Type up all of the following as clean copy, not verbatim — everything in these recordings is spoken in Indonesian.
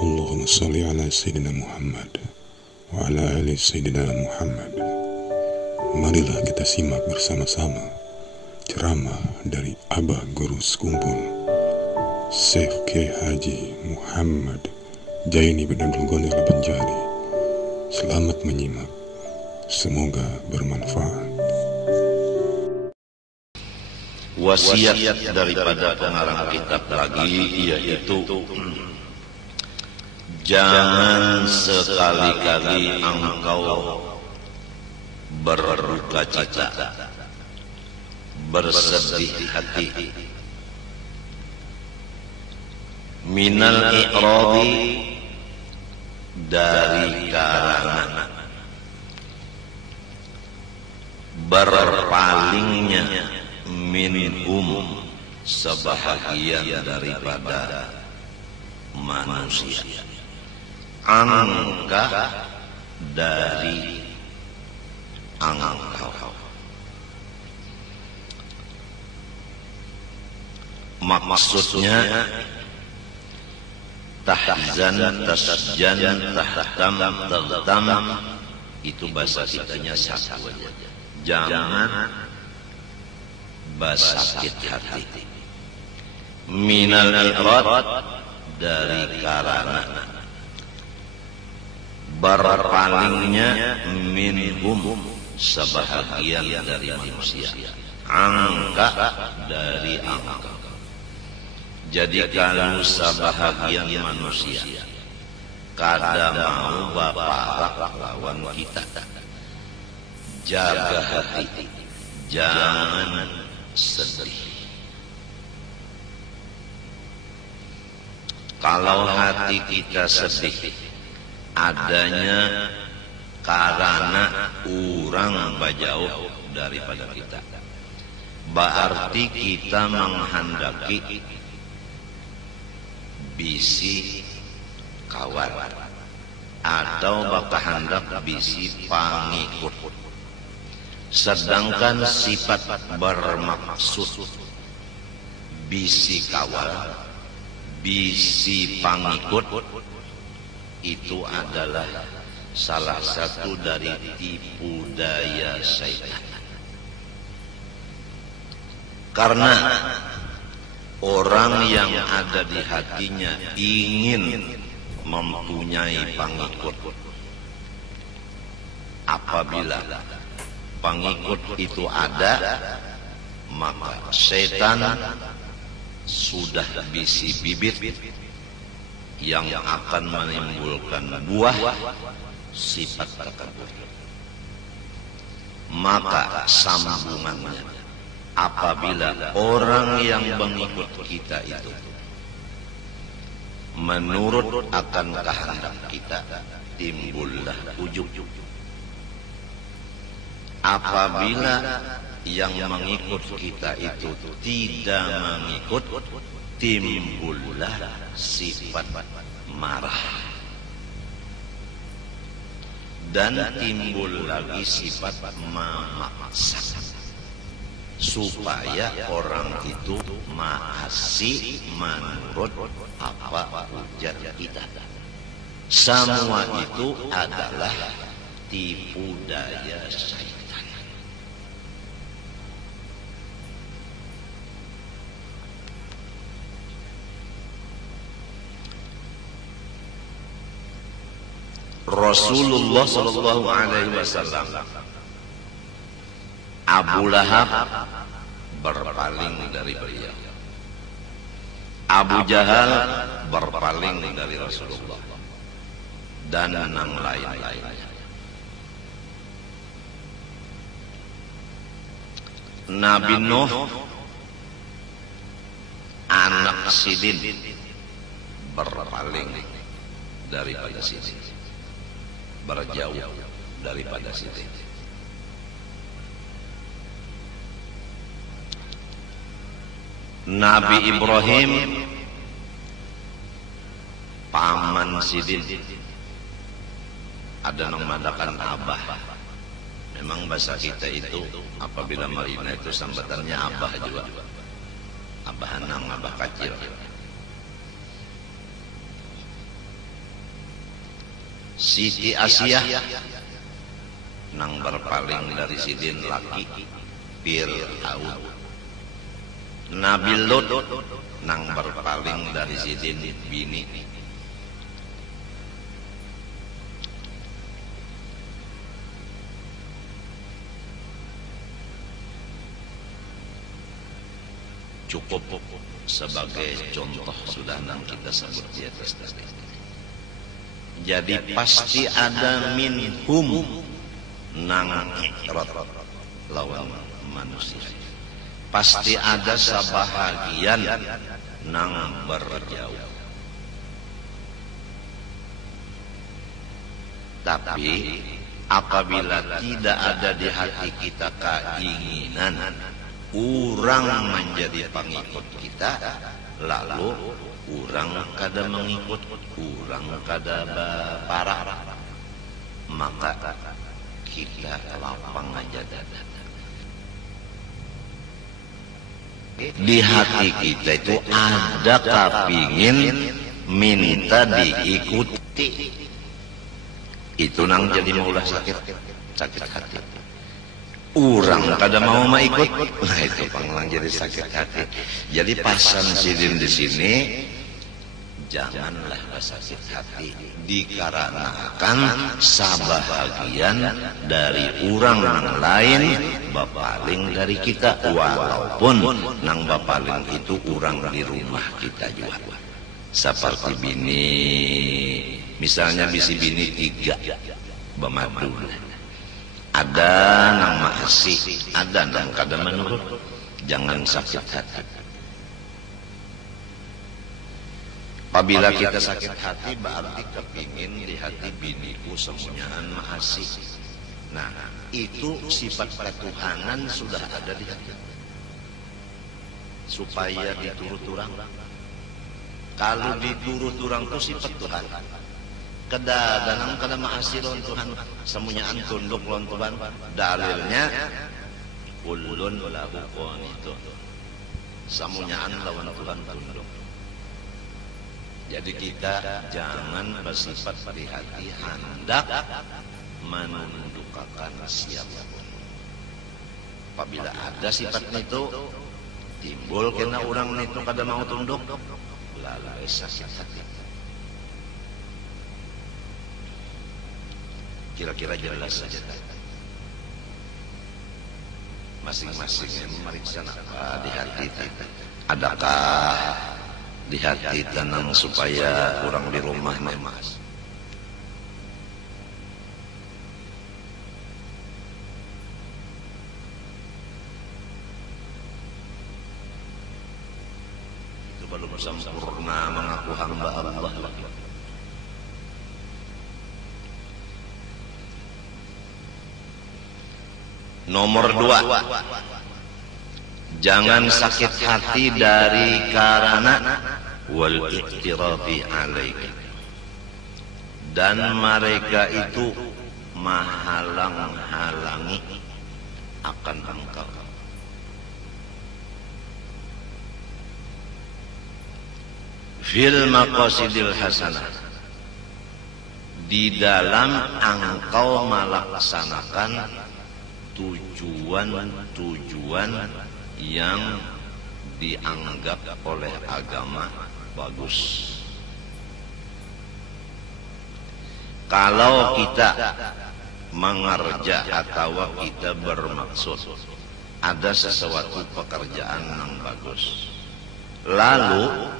Allahumma salli ala Sayyidina Muhammad wa ala ali Sayyidina Muhammad. Marilah kita simak bersama-sama ceramah dari Abah Guru Sekumpul Syekh Kiai Haji Muhammad Jaini bin Abdul Ghani Al-Banjari. Selamat menyimak, semoga bermanfaat. Wasiat daripada pengarang kitab lagi yaitu jangan sekali-kali engkau berduka cita, bersedih hati minal i'radi, dari karangan berpalingnya minhum, sebahagian daripada manusia, angka dari engkau. Maksudnya tahzan, tasjan, tahtam, tagtam, itu bahasa kitanya satu aja. Jangan bersakit hati. Minal i'rad, dari karena berpalingnya minhum, sebahagian dari manusia, angka dari angka. Jadi kalau sebahagian manusia kada mau bapak lawan kita, jaga hati, jangan sedih. Kalau hati kita sedih adanya karena orang bajauh daripada kita, berarti kita menghendaki bisi kawan atau bakal hendak bisi pangikut. Sedangkan sifat bermaksud bisi kawan, bisi pangikut itu adalah salah satu dari tipu daya syaitan. Karena orang yang ada di hatinya ingin mempunyai pengikut, apabila pengikut itu ada, maka setan sudah bisi bibit yang akan menimbulkan buah sifat takabur. Maka sambungannya, apabila orang yang mengikut kita itu menurut akan kehendak kita, timbullah ujub. Apabila yang mengikut kita itu tidak mengikut, timbullah sifat marah, dan timbul lagi sifat memaksa supaya orang itu masih menurut apa ujar kita. Semua itu adalah tipu daya syaitan. Rasulullah sallallahu alaihi wasallam, Abu Lahab berpaling dari beliau, Abu Jahal berpaling dari Rasulullah, dan enam lain-lainnya. Nabi Nuh, anak Sidin, berpaling daripada Sidin, berjauh daripada Sidin. Nabi Ibrahim, paman Sidin, ada yang mengatakan abah. Memang bahasa kita itu apabila marina itu sambatannya abah juga, abah hanang, abah kecil. Siti Asiyah nang berpaling dari sidin laki Fir'aun. Nabi Lut nang berpaling dari sidin bini. Cukup sebagai contoh sudah nang kita sebut di atas tadi. Jadi pasti ada minhum nang ikhrot lawan manusia. Pasti ada sebahagian nang berjauh. Tapi apabila tidak ada di hati kita keinginan orang menjadi pengikut kita, lalu orang kada mengikut, orang kada parah, maka kita lapang aja dada. Di hati kita itu ada kepingin minta diikuti. Itu nang jadi maulah sakit hati. Orang kada mau ikut, nah itu panglang jadi sakit hati. Jadi pasan sidin di sini, janganlah sakit hati dikarenakan sebahagian dari orang yang lain bapaling dari kita, walaupun nang bapaling itu orang di rumah kita juga. Seperti bini, misalnya bisi bini 3 bemadu. Ada nang mahasi, ada nang kada menurut. Jangan sakit hati. Apabila kita sakit hati, berarti kepingin di hati biniku semuanyaan mahasi. Nah, itu sifat ketuhanan sudah ada di hati. Supaya diturut orang. Kalau diturut orang itu sifat Tuhan. Kadang kada mahasi lawan Tuhan, semuanyaan tunduk lawan Tuhan. Dalilnya kullun lahu qanitun. Semuanyaan lawan Tuhan tunduk. Jadi kita jangan bersifat di hati hendak menundukkan siapapun. Apabila ada sifat itu timbul kena orang itu kada mau tunduk, lalu sakit hati. Kira-kira jelas saja. Masing-masing yang meriksa apa di hati kita. Adakah di hati tenang supaya orang di rumah memas? Itu belum sempurna mengaku hamba Allah lagi. Nomor 2, jangan sakit hati dari karena wal iqtirafi alaika, dan mereka itu menghalang-halangi akan engkau. Fil maqasidil hasanah, di dalam engkau melaksanakan tujuan-tujuan yang dianggap oleh agama bagus. Kalau kita mengerja atau kita bermaksud ada sesuatu pekerjaan yang bagus, lalu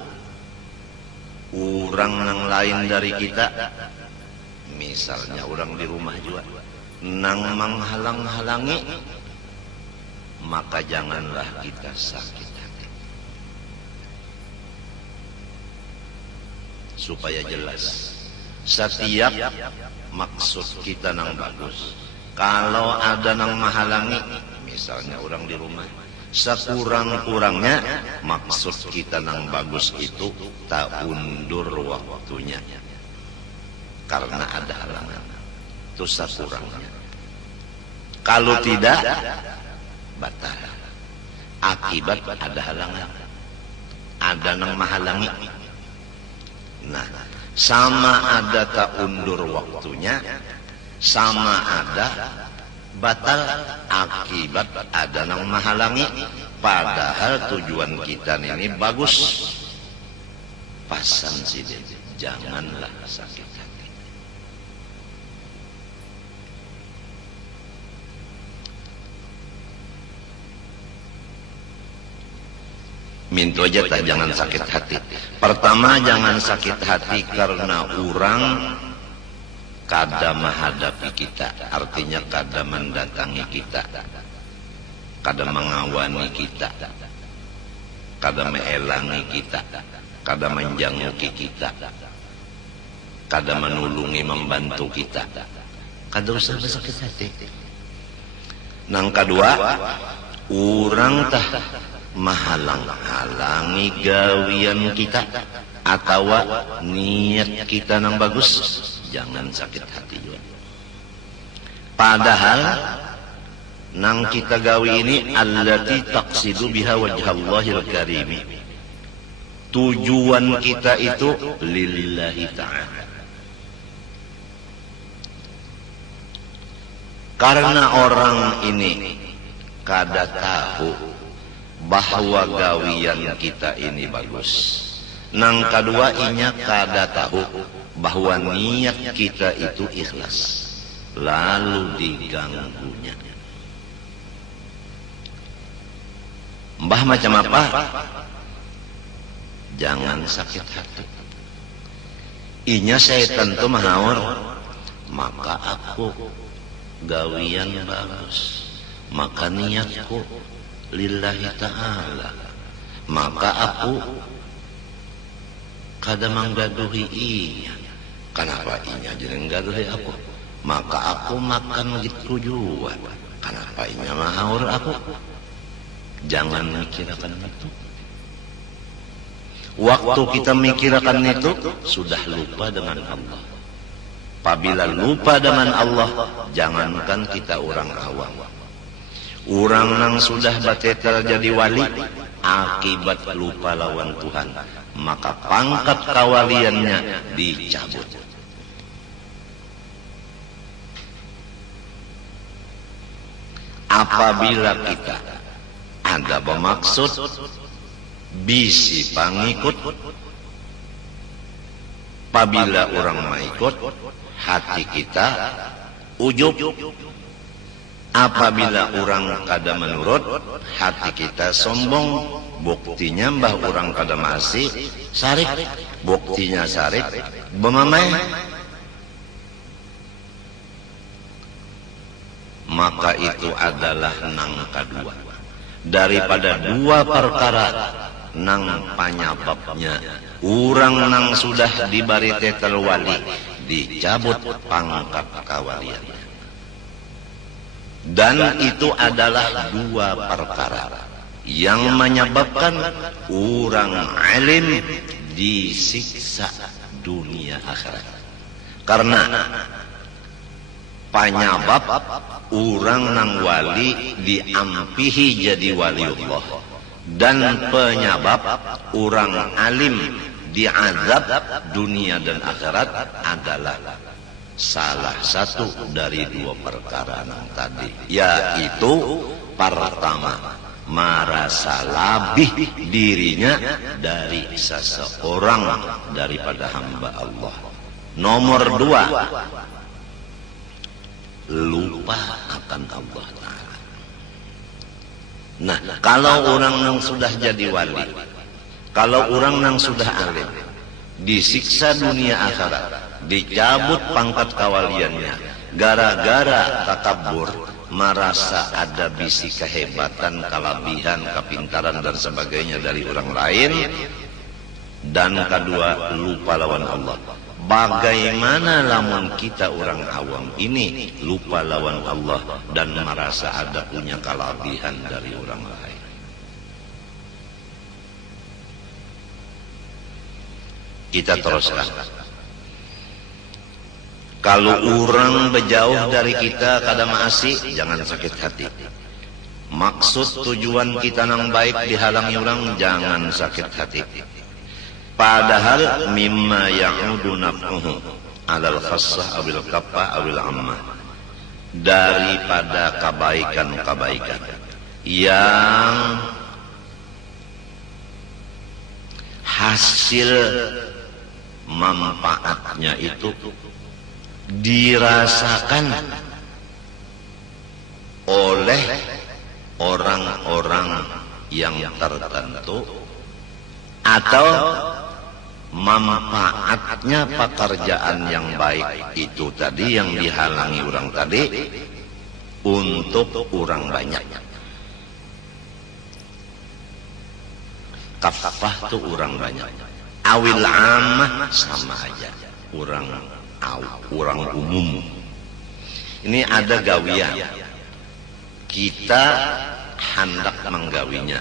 orang yang lain dari kita, misalnya orang di rumah juga, nang menghalang-halangi, maka janganlah kita sakit hati. Supaya jelas, setiap maksud kita nang bagus, kalau ada nang menghalangi, misalnya orang di rumah, sekurang-kurangnya maksud kita nang bagus itu tak undur waktunya karena ada halangan. Itu sekurangnya. Kalau tidak, batal. Akibat ada halangan, ada yang menghalangi. Nah, sama ada tak undur waktunya, sama ada batal akibat ada nang menghalangi, padahal tujuan kita ini bagus. Pasan sih, janganlah sakit hati. Mintu aja tak, jangan sakit hati. Pertama, jangan sakit hati karena orang kada menghadapi kita, artinya kada mendatangi kita, kada mengawani kita, kada meelangi kita, kada menjangki kita, kada menulungi membantu kita, kada usah sakit hati. Nang kedua, orang tah menghalang-halangi gawian kita atau niat kita nang bagus, jangan sakit hati juga. Padahal nang kita gawi ini allati taqsidu biha wajhallahil karimi, tujuan kita itu lillahi ta'ala. Karena orang ini kada tahu bahwa gawian kita ini bagus. Nang kedua, inya kada tahu bahwa niat kita itu ikhlas, lalu diganggunya. Mbah macam apa? Jangan sakit hati. Inya setan tu mahaur, maka aku gawian bagus, maka niatku lillahi ta'ala, maka aku kada menggaduhi inya. Kenapa inya jangan gaduhi aku? Maka aku makan gitu juga. Kenapa inya mahaur aku? Jangan mikirkan itu. Waktu kita mikirkan itu, sudah lupa dengan Allah. Apabila lupa dengan Allah, jangankan kita orang awam, orang yang sudah batetel jadi wali, akibat lupa lawan Tuhan, maka pangkat kawaliannya dicabut. Apabila kita ada bermaksud bisi pangikut, apabila orang mengikut, hati kita ujub. Apabila orang kada menurut, hati kita sombong. Buktinya mbah orang kada masih sarik, buktinya sarik bemamai. Maka itu adalah nang kedua daripada dua perkara nang penyebabnya orang nang sudah diberi titel wali dicabut pangkat kawaliannya. Dan itu adalah dua perkara yang menyebabkan orang alim disiksa dunia akhirat. Karena penyebab orang nang wali diampihi jadi waliullah, dan penyebab orang alim diazab dunia dan akhirat adalah salah satu dari dua perkara yang tadi, yaitu pertama, merasa lebih dirinya dari seseorang daripada hamba Allah. Nomor dua, lupa akan Allah Ta'ala. Nah, kalau orang yang sudah jadi wali, kalau orang yang sudah alim, disiksa dunia akhirat, dicabut pangkat kawaliannya gara-gara takabur, merasa ada bisi kehebatan, kelebihan, kepintaran dan sebagainya dari orang lain. Dan kedua, lupa lawan Allah. Bagaimana lamun kita orang awam ini lupa lawan Allah dan merasa ada punya kelebihan dari orang lain? Kita teruskan. Kalau orang berjauh dari kita kada maasi, jangan sakit hati. Maksud tujuan kita nang baik dihalangi orang, jangan sakit hati. Padahal mimma ya'udu naf'uhu alal khassah awil kaffah awil ammah, daripada kebaikan-kebaikan yang hasil manfaatnya itu dirasakan oleh orang-orang yang tertentu, atau manfaatnya pekerjaan yang baik itu tadi yang dihalangi orang tadi untuk orang banyak. Kafah tuh orang banyak, awil ammah sama aja, orang umum. Ini ada gawian, kita hendak menggawinya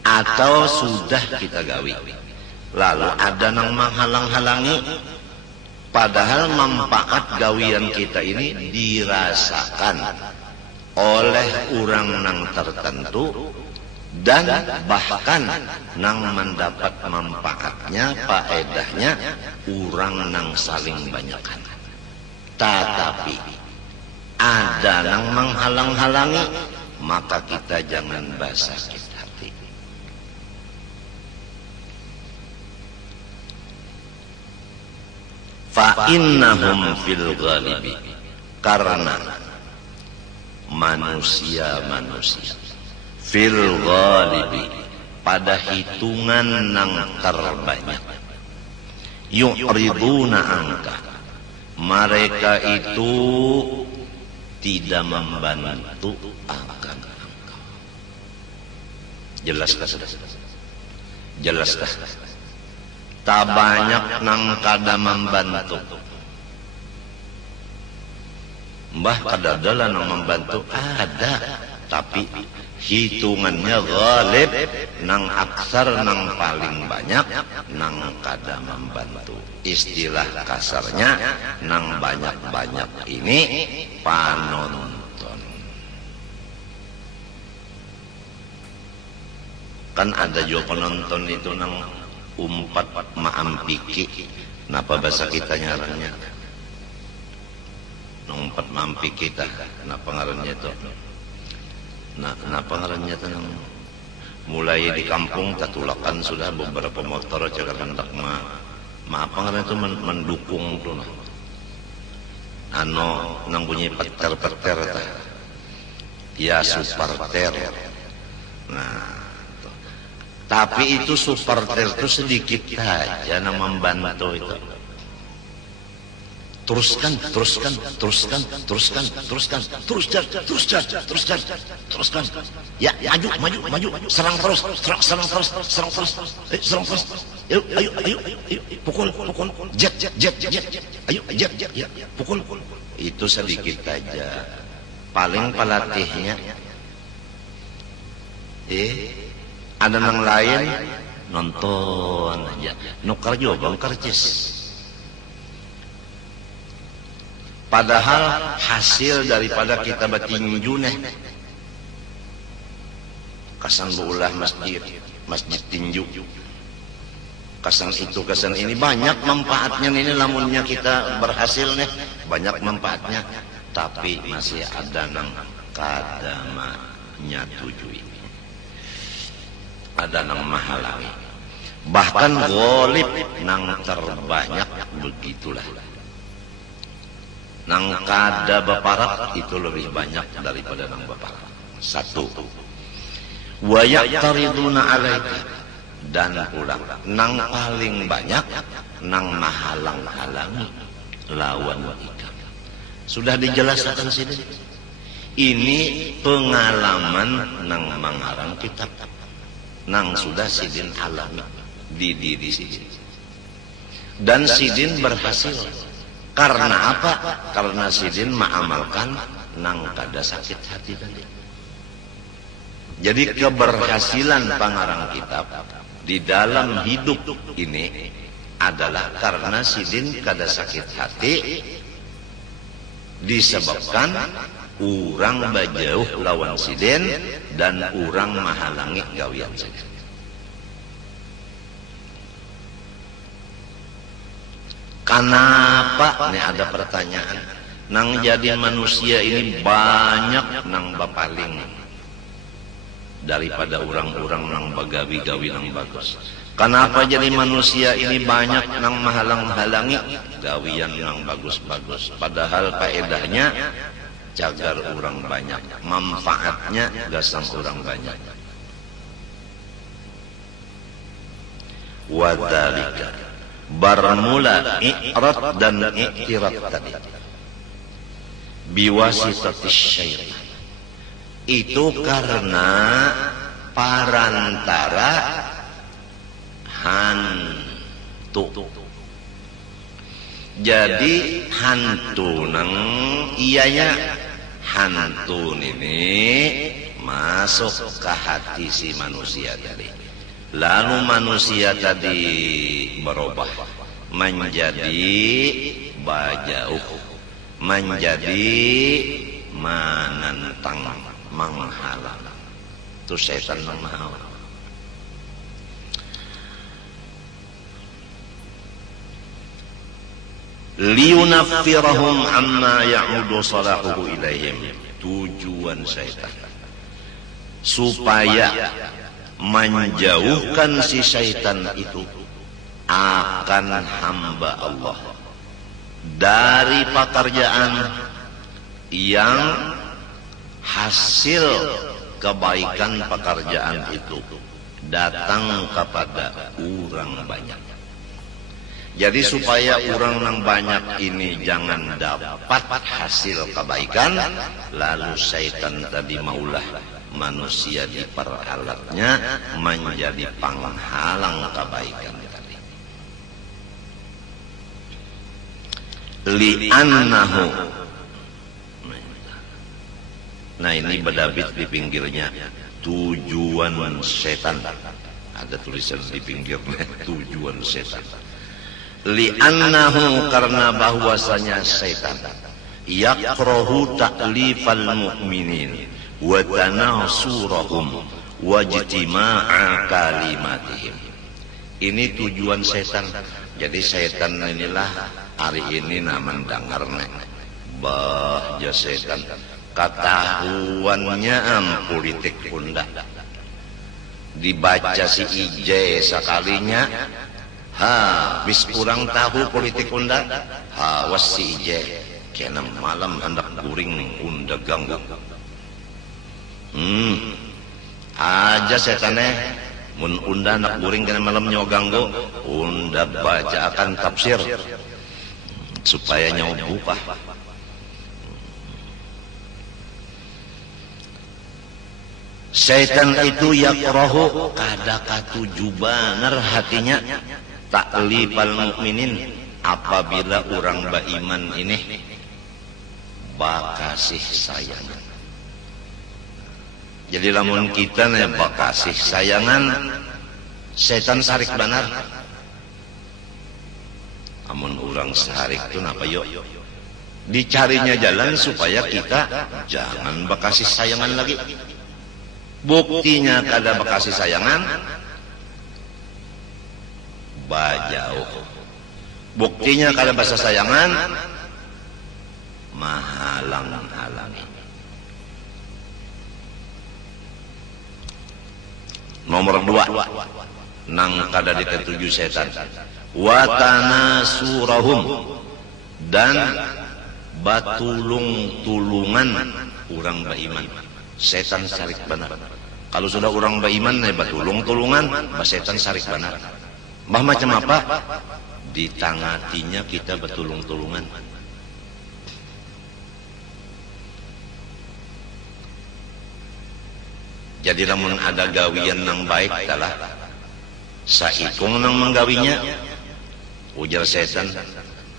atau sudah kita gawi, lalu ada yang menghalang-halangi, padahal manfaat gawian kita ini dirasakan oleh orang yang tertentu, dan bahkan nang mendapat manfaatnya, faedahnya orang nang saling banyakkan. Tetapi ada nang menghalang-halangi, maka kita jangan sakit hati. Fa innahum fil ghalibi, karena manusia fil ghalibi, pada hitungan nang terbanyak, yu'riduna anka, mereka itu tidak membantu akan engkau. Jelaskah? Jelaskah? Tak banyak nang kada membantu. Mbah kada adalah nang membantu, ada, tapi hitungannya ghalib, nang aksar, nang paling banyak, nang kada membantu. Istilah kasarnya, nang banyak-banyak ini panonton. Kan ada juga penonton itu nang umpat maampiki, napa bahasa kita nyarannya? Nang umpat maampiki kita, napa ngarannya itu? Nah pengarannya tenang, mulai di kampung tatulakan sudah beberapa motor jaga hendak apa ngarannya itu mendukung tuh, nang bunyi peter tah, ya superter. Nah, tapi itu superter itu sedikit saja nang membantu itu. Teruskan, ya, maju, serang terus, ayo, pukul, jet, ayo, jet, pukul, itu sedikit aja, paling pelatihnya, ada yang lain nonton aja, nukar juga bang karcis. Padahal hasil daripada kita bertinju nih, kasan buulah masjid tinju, kasan itu, kasan ini, banyak manfaatnya ini. Lamunnya kita berhasil nih, banyak manfaatnya, tapi masih ada nang kada nyetujui, ada nang menghalangi, bahkan ghalib nang terbanyak begitulah. Nang kada baparat itu lebih banyak daripada nang baparat. Satu, wa yaqtariduna alaika, dan ulang nang paling banyak nang mahalang-halangi lawan ika. Sudah dijelaskan sini. Ini pengalaman nang mangarang kitab, nang sudah sidin alami di diri sidin, dan sidin berhasil. Karena apa? Karena sidin mengamalkan nang kada sakit hati tadi. Jadi keberhasilan pengarang kitab di dalam hidup ini adalah karena sidin kada sakit hati, disebabkan orang bajauh lawan sidin dan orang menghalangi gawian sidin. Kenapa? Nih ada pertanyaan. Nang jadi manusia ini banyak nang bapaling daripada orang-orang nang bagawi-gawi nang bagus. Kenapa jadi manusia ini banyak nang menghalang-halangi gawian nang bagus-bagus? Padahal faedahnya jagar orang banyak, manfaatnya gasang orang banyak. Wadalika bermula i'rad dan i'tirad tadi biwasitatis syaitan, itu karena parantara hantu. Jadi hantu nang iyanya hantu ini masuk ke hati si manusia tadi. Lalu manusia tadi berubah menjadi bajauh, menjadi menantang, menghalang. Itu setan menghalang. Liyunaffirahum amma ya'udu salahuhu ilaihim. Tujuan syaitan supaya menjauhkan si syaitan itu akan hamba Allah dari pekerjaan yang hasil kebaikan pekerjaan itu datang kepada orang banyak. Jadi supaya orang yang banyak ini jangan dapat hasil kebaikan, lalu syaitan tadi maulah manusia diperalatnya menjadi penghalang kebaikan tadi. Li'annahu, nah ini berdabit di pinggirnya, tujuan setan. Ada tulisan di pinggirnya, tujuan setan. Li'annahu, karena bahwasanya setan yakrahu ta'lifal mu'minin wa tanasurahum wa ijtima'a kalimatihim. Ini tujuan setan. Jadi setan inilah hari ini naman dengarnya bah ya setan ketahuannya politik unda dibaca si IJ sekalinya bis kurang tahu politik unda was si IJ kena malam hendak guring unda ganggu aja setannya mun unda nak guring kena malam nyawa ganggu unda baca akan tafsir supaya nyawa buka. Syaitan itu yakrahu kada katuju banar hatinya ta'lifal mukminin, apabila orang beriman ini bakasih sayangan. Jadi lamun kita nih bakasih sayangan, setan sarik banar. Amun orang sarik itu napa yuk? Dicarinya jalan supaya kita jangan bakasih sayangan lagi. Buktinya kada bakasih sayangan, bajauh. Buktinya kada basa sayangan, mahalang-halangi. Nomor 2, nang kada diketuju setan, watanasurahum, dan batulung-tulungan orang beriman. Setan sarik banar. Kalau sudah orang beriman batulung-tulungan, setan sarik banar. Bah macam apa? Ditangatinya kita batulung-tulungan. Jadi namun ada gawian yang baik adalah saikung nang menggawinya, ujar setan,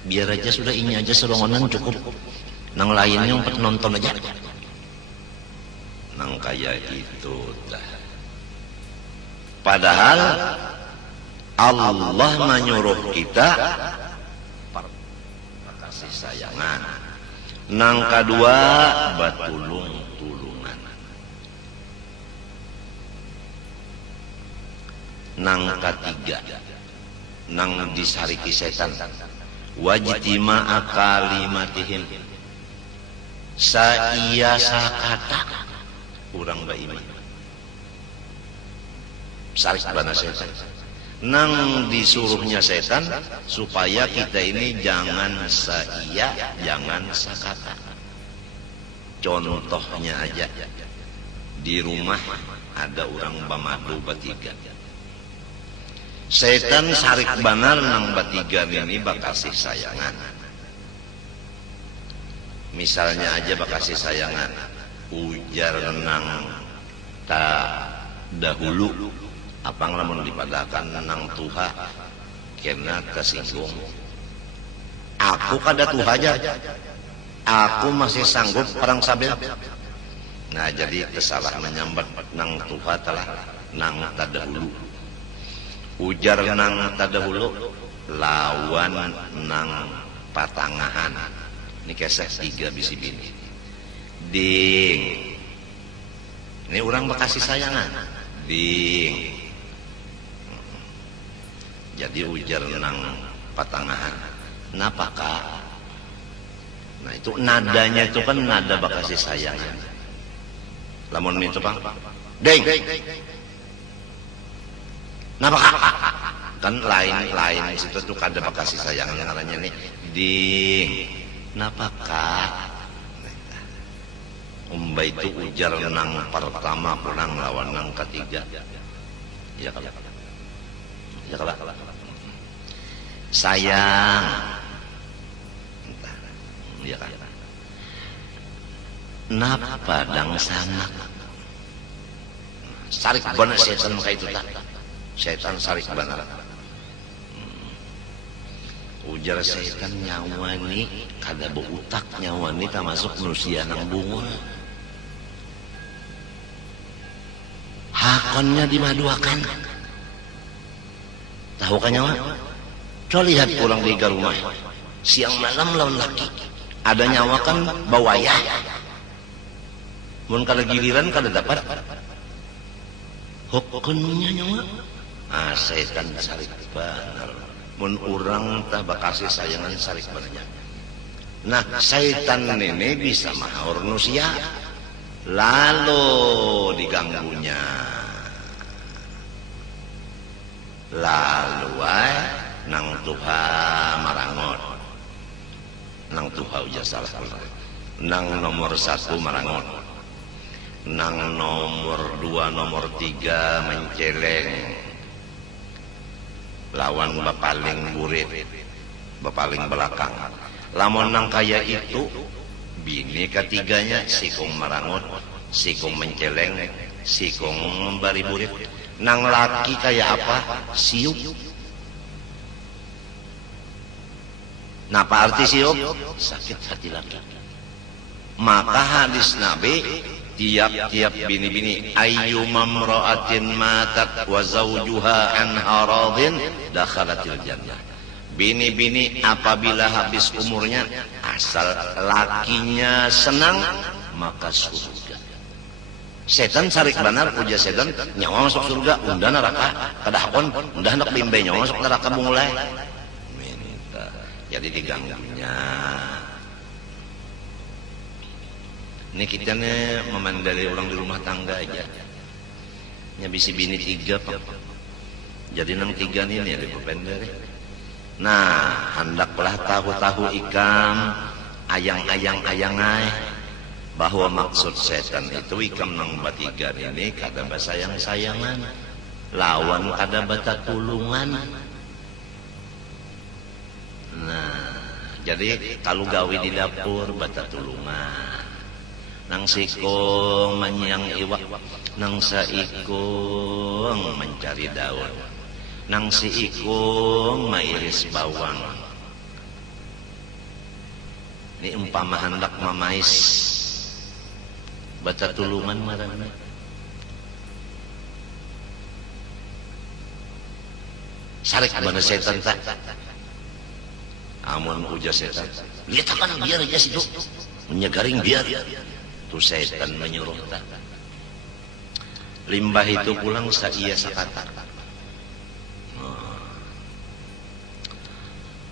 biar aja sudah ini aja selongonan cukup, nang lainnya empat nonton aja. Nang kayak itu dah. Padahal Allah menyuruh kita kasih sayangan. Nang kedua batulung-tulungan. Nang ketiga, nang disariki setan, wajtima'a kalimatihim saia sakata urang baiman sarik bana setan nang disuruhnya setan supaya kita ini jangan saia jangan sakata. Contohnya aja di rumah ada orang bamadu batiga, setan sarik banar nang batiga ini bakasih sayangan. Misalnya aja bakasih sayangan ujar nang ta dahulu apang lamun dipadakan nang tuha kena kesinggung aku kada tuha aja aku masih sanggup perang sabil. Nah jadi kesalah menyambat nang tuha telah nang tadahulu ujar nang tadahulu lawan nang patangahan. Ini kesek 3 bisi bini ding ini orang bekasih sayangan ding. Jadi ujar nang patangahan napakah. Nah itu nadanya itu kan nada bakasih sayangan. Lamun itu bang ding napakah kan lain situ tuh kada bakasih sayangan yang arahnya nih ding napakah. Umba itu ujar nang pertama kurang lawan nang ketiga ya kalau sayang ya kan napa dang sana sarik benar setan maka itu tak setan sarik benar ujar setan nyawa ni kada beutak nyawa ni tak masuk manusia nang bunga hakonnya dimaduakan tahu kan nyawa. Coba lihat pulang di rumah siang malam lawan laki ada nyawa kan bawaya mun kada giliran kada dapat hukumnya nyawa. Setan sarik benar mun urang tah bakasih sayangan sarik benar. Nah setan ini bisa mahaur manusia lalu diganggunya lalu nang tuha marangot nang tuha ujar salah nang nomor 1 marangot nang nomor 2 nomor 3 menceleng lawan bapaling burit bapaling belakang. Lamun nang kaya itu bini ketiganya sikung marangot sikung menceleng sikung membari burit. Nang laki kayak apa siup. Napa arti siup? Sakit hati laki. Maka hadis Nabi tiap-tiap bini-bini ayyuma imra'atin matat wa zawjuha an haradin dakhalatil jannah. Bini-bini apabila habis umurnya asal lakinya senang maka surga. Setan sarik benar ujar setan nyawa masuk surga unda neraka kadahkon unda hendak bimbing nyawa masuk neraka mulai minta jadi diganggunya. Ini kita nih memandiri orang di rumah tangga aja nyabisi bini 3 pak jadi 6 3 nih ada berpendari. Nah hendaklah tahu-tahu ikam ayang-ayang bahwa maksud setan itu ikam nang batiga ini kada basayang-sayangan lawan kada bata tulungan. Nah jadi kalau gawe di dapur bata tulungan nang sikong manyang iwak nang saikong mencari daun nang siikong mairis bawang. Ini umpama hendak memais bata tulungan marana. Sarik mana setan tak? Amun ujar setan. Lihat kan biar aja situ. Menyegaring biar. Tu setan menyuruh tak. Limbah itu pulang saia sakata.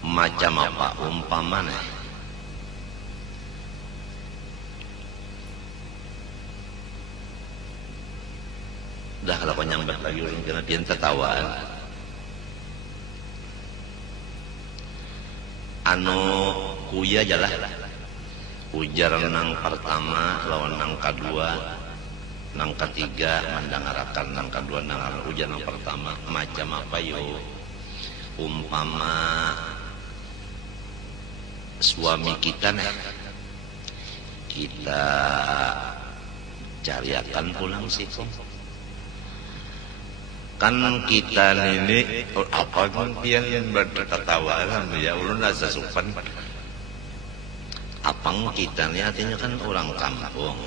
macam apa umpamanya? Dah kalau kau nyambat lagi ulun kena pian tertawaan. Anu kuya jalah ujar nang pertama lawan nang kedua nang ketiga mandang arakan nang kedua nang ujar nang pertama macam apa yo umpama suami kita nih kita cariakan pulang sih kan kita ini apa kan pian bertertawa ya ulun asa sopan apang kita nih artinya kan orang kampung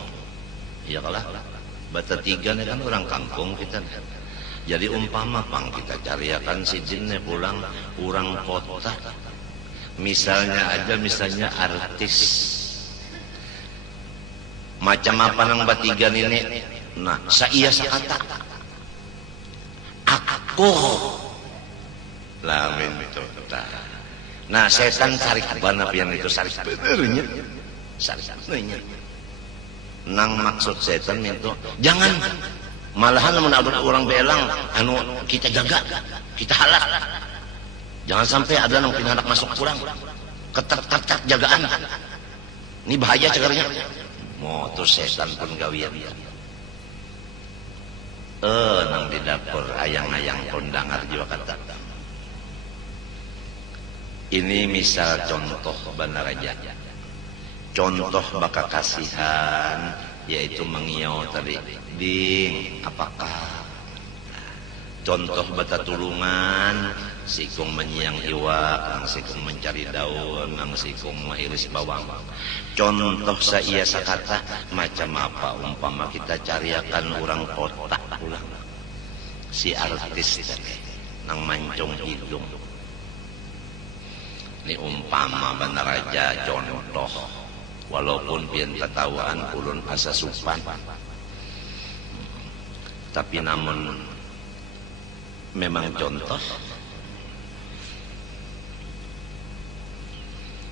ya kalah bata tiga nih kan orang kampung kita jadi umpama pang kita cariakan si jinnya pulang orang kota misalnya artis macam apa nang batigan ini nah saya sakata aku lamin itu nah setan sarik bana pian itu sarik benernya sarik benernya nang maksud setan itu jangan malahan namun ada orang belang anu kita jaga kita halak jangan sampai ada nang pinadak masuk kurang ketat jagaan ini bahaya cegarnya mau tuh setan pun gawian nang di dapur ayang-ayang kondangar juga kata ini misal contoh benar aja contoh baka kasihan yaitu mengiau tadi ding apakah contoh bata tulungan sikung menyiang iwak nang sikung mencari daun nang sikung mengiris bawang contoh saya sakata macam apa umpama kita cariakan orang kota pulang si artis tadi nang mancung hidung ini umpama benar aja contoh walaupun pian ketawaan ulun asa supan tapi namun memang contoh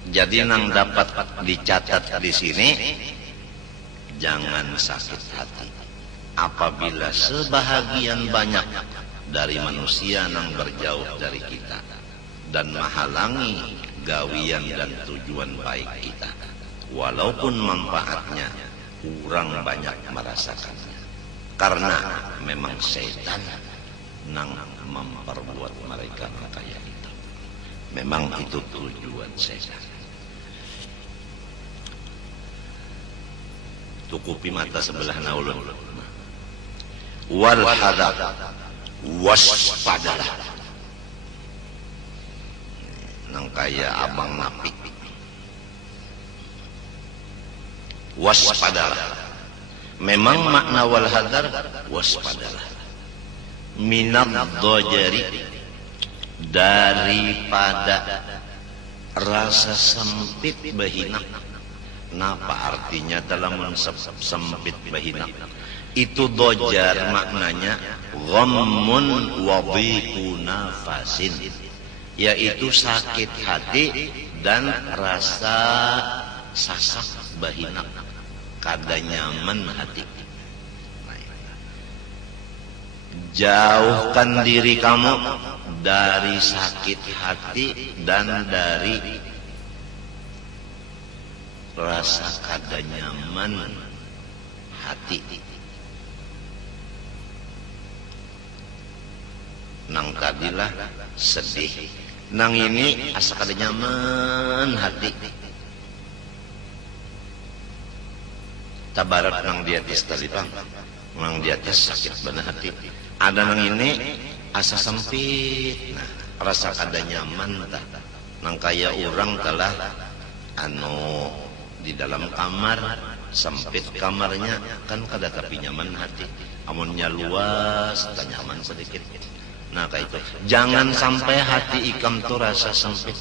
jadi nang dapat dicatat di sini jangan sakit hati apabila sebahagian banyak dari manusia nang berjauh dari kita dan menghalangi gawian dan tujuan baik kita walaupun manfaatnya kurang banyak merasakannya karena memang setan nang memperbuat mereka kayak itu memang itu tujuan setan tukupi mata sebelah naulun wal hadar waspadalah nang kaya abang napi waspadalah memang makna wal hadar waspadalah minad dhajari daripada rasa sempit bahina napa artinya dalam sempit bahina itu dhajar maknanya ghammun wa dhiqu nafasin yaitu sakit hati dan rasa sasak bahina kada nyaman hati jauhkan diri kamu dari sakit hati dan dari rasa kada nyaman hati nang tadilah sedih nang ini asa kada nyaman hati tabarat nang di atas tadi bang nang di atas sakit benar hati ada nang ini asa sempit nah rasa kada nyaman tak nang kaya orang telah anu di dalam kamar sempit kamarnya kan kada tapi nyaman hati amunnya luas tak nyaman sedikit nah kayak itu jangan sampai hati ikam tuh rasa sempit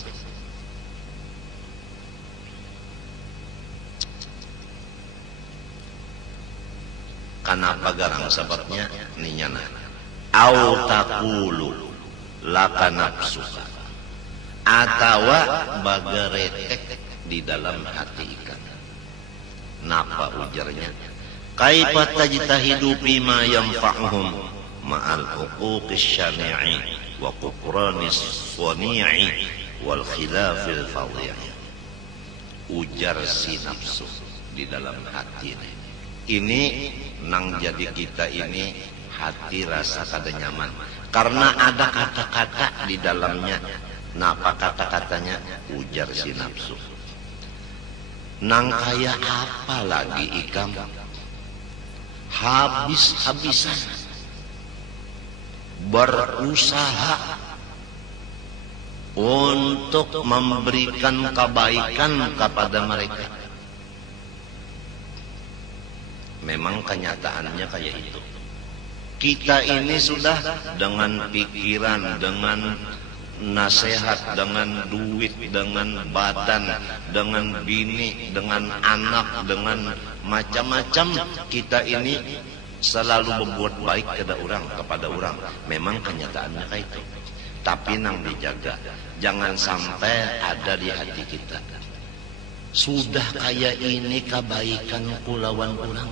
kenapa garang sebabnya ninyana au taqulu laka nafsuka atawa bagaretek di dalam hati ikan. Napa ujarnya? Kaifa tajtahidu fima yanfa'uhum ma'al uquqis syani'i wa kufranis sani'i wal khilafil fadhi'i. Ujar si nafsu di dalam hati ini nang jadi kita ini hati rasa kada nyaman karena ada kata-kata di dalamnya. Napa kata-katanya? Ujar si nafsu, nang kaya apa lagi ikam habis-habisan berusaha untuk memberikan kebaikan kepada mereka. Memang kenyataannya kayak itu. Kita ini sudah dengan pikiran, dengan nasihat, dengan duit, dengan badan, dengan bini, dengan anak, dengan macam-macam, kita ini selalu berbuat baik kepada orang. Memang kenyataannya kayak itu. Tapi nang dijaga, jangan sampai ada di hati kita. Sudah kayak ini kebaikanku lawan orang.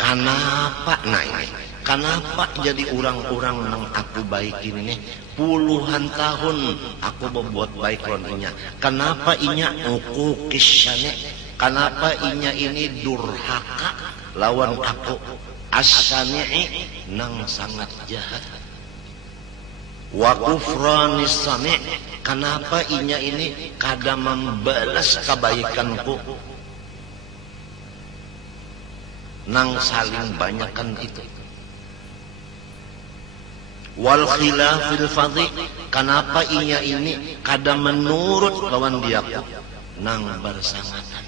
Kenapa? Nah ini, kenapa jadi orang-orang nang aku baikin ini? Puluhan tahun aku berbuat baik lawannya. Kenapa inya aku kisyane? Kenapa inya ini durhaka lawan aku? Asyani'i nang sangat jahat. Wa kufranis sani', kenapa inya ini kada membalas kebaikanku? Nang saling banyakkan itu. Wal khilafil fadhi, kenapa inya ini kada menurut lawan diaku? Nang bersangatan.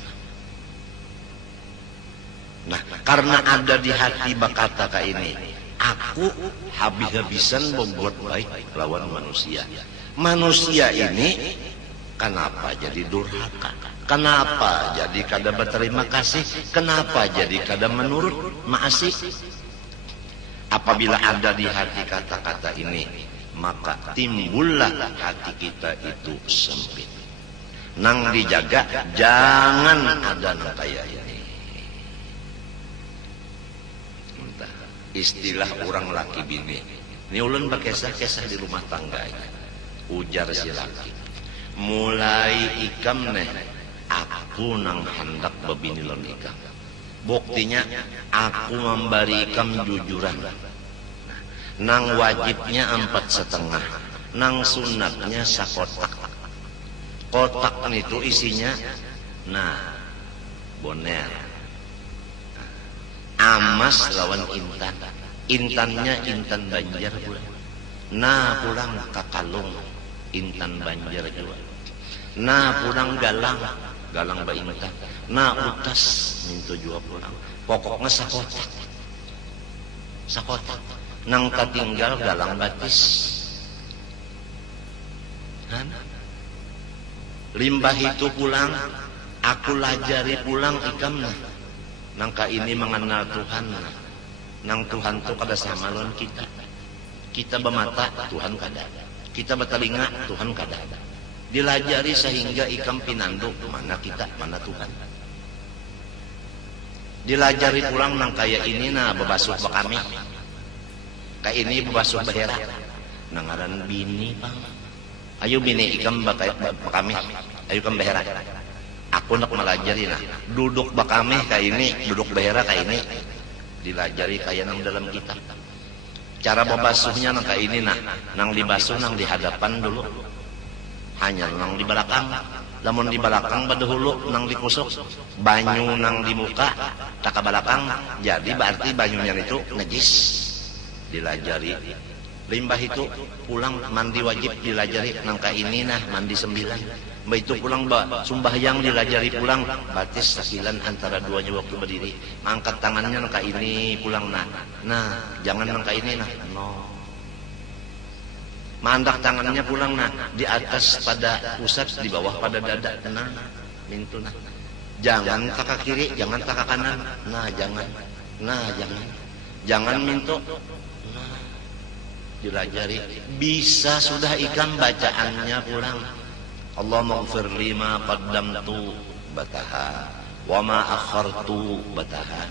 Nah, karena ada di hati bakata ka ini, aku habis-habisan membuat baik lawan manusia. Manusia ini kenapa jadi durhaka? Kenapa jadi kada berterima kasih? Kenapa jadi kada menurut maasih? Apabila ada di hati kata-kata ini, maka timbullah hati kita itu sempit. Nang dijaga, jangan ada nang kaya ini. Entah, istilah orang laki bini. Ini ulun berkesah-kesah di rumah tangga. Ujar si laki, mulai ikam neh, aku nang hendak bebini lon ikam. Buktinya aku memberi ikam jujuran. Nang wajibnya 4,5, nang sunatnya sakotak. Kotak itu isinya, nah, boner, amas lawan intan. Intannya intan Banjar pula. Nah pulang kakalung intan Banjar juga. Nah pulang galang ba intan. Nah utas minto juga pulang. Pokoknya sakotak. Nang katinggal galang batis. Limbah itu pulang, aku lajari pulang ikam nah. Nangka ini mengenal Tuhan nah. Nang Tuhan tu kada sama lawan kita. Kita bermata, Tuhan kada. Kita bertelinga, Tuhan kada. Dilajari sehingga ikam pinanduk, mana kita, mana Tuhan. Dilajari pulang nang kaya ini nah bebasuh bakami. Kayak ini bebasuh bahera. Nangaran bini bang. Ayo bini ikam bakami. Ayo kam bahera. Aku nak melajari nah. Duduk bakami kayak ini, duduk bahera kayak ini. Dilajari kayak nang dalam kitab. Cara membasuhnya nang kayak ini nah. Nang dibasuh nang di hadapan dulu. Hanya nang di belakang. Lamun di belakang badahulu nang dikusuk. Banyu nang di muka tak belakang. Jadi berarti banyunya itu najis. Dilajari. Limbah itu pulang mandi wajib dilajari nangka ini nah mandi 9. Mbak itu pulang sumbahyang dilajari pulang batis 9 antara duanya waktu berdiri. Angkat tangannya nangka ini pulang nah. Nah jangan nangka ini nah. No. Mandak tangannya pulang nah di atas pada pusat di bawah pada dada. Nah mintu nah. Jangan kakak kiri, jangan kakak kanan. Nah jangan. Nah jangan. Jangan mintu. dipelajari. Bisa sudah ikam bacaannya pulang. Allahumma ighfir li ma qaddamtu bataha wa ma akhartu bataha.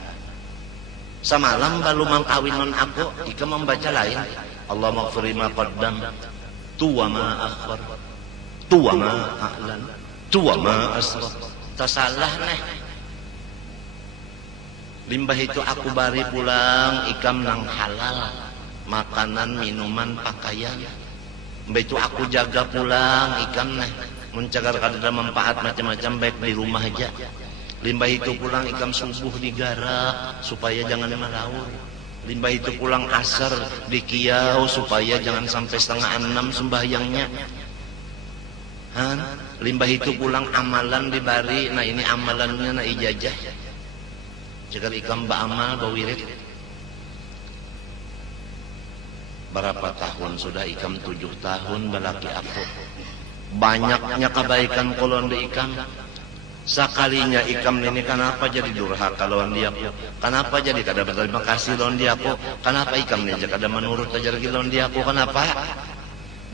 Semalam baru mangkawinon aku ikam membaca lain. Allahumma ighfir li ma qaddamtu wa ma akhartu wa ma a'lantu wa ma asrartu. Tasalah neh. Limbah itu aku bari pulang ikam nang halal, makanan, minuman, pakaian. Limbah itu aku jaga pulang ikam neh, mencagar kada manfaat macam-macam baik di rumah aja. Limbah itu pulang ikam subuh digarap supaya jangan malaur. Limbah itu pulang asar di kiau supaya jangan sampai 5:30 sembahyangnya. Limbah itu pulang amalan dibari, nah ini amalannya na ijazah. Jika ikam ba'amal bawirid. Berapa tahun sudah ikam? 7 tahun balaki aku. Banyaknya kebaikan kolon di ikam. Sekalinya ikam ini kenapa jadi durhaka lawan dia aku? Kenapa jadi kada berterima kasih lawan dia aku? Kenapa ikam ini kada menurut ajar lawan dia aku? Kenapa?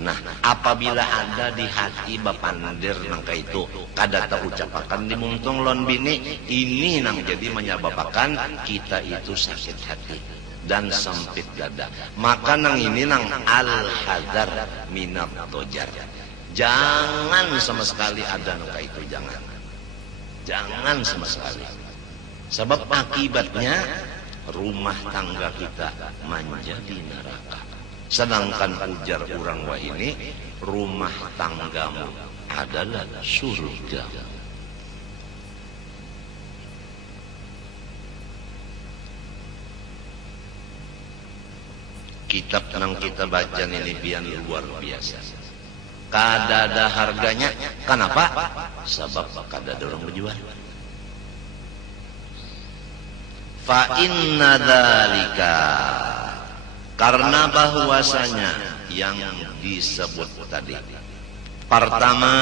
Nah, apabila ada di hati bapandir nangka itu kada terucapakan dimuntung lon bini, ini nang jadi menyebabkan kita itu sakit hati dan sempit dada. Maka nang ini nang al-hadar minat tojar. Jangan sama sekali ada nangka itu, jangan sama sekali. Sebab akibatnya rumah tangga kita menjadi neraka. Sedangkan ujar orang wa ini, rumah tanggamu adalah surga. Kitab yang kita baca ini biar luar biasa. Kada ada harganya. Kenapa? Sebab kada ada orang berjual. Fa inna dzalika, karena bahwasanya yang disebut tadi, pertama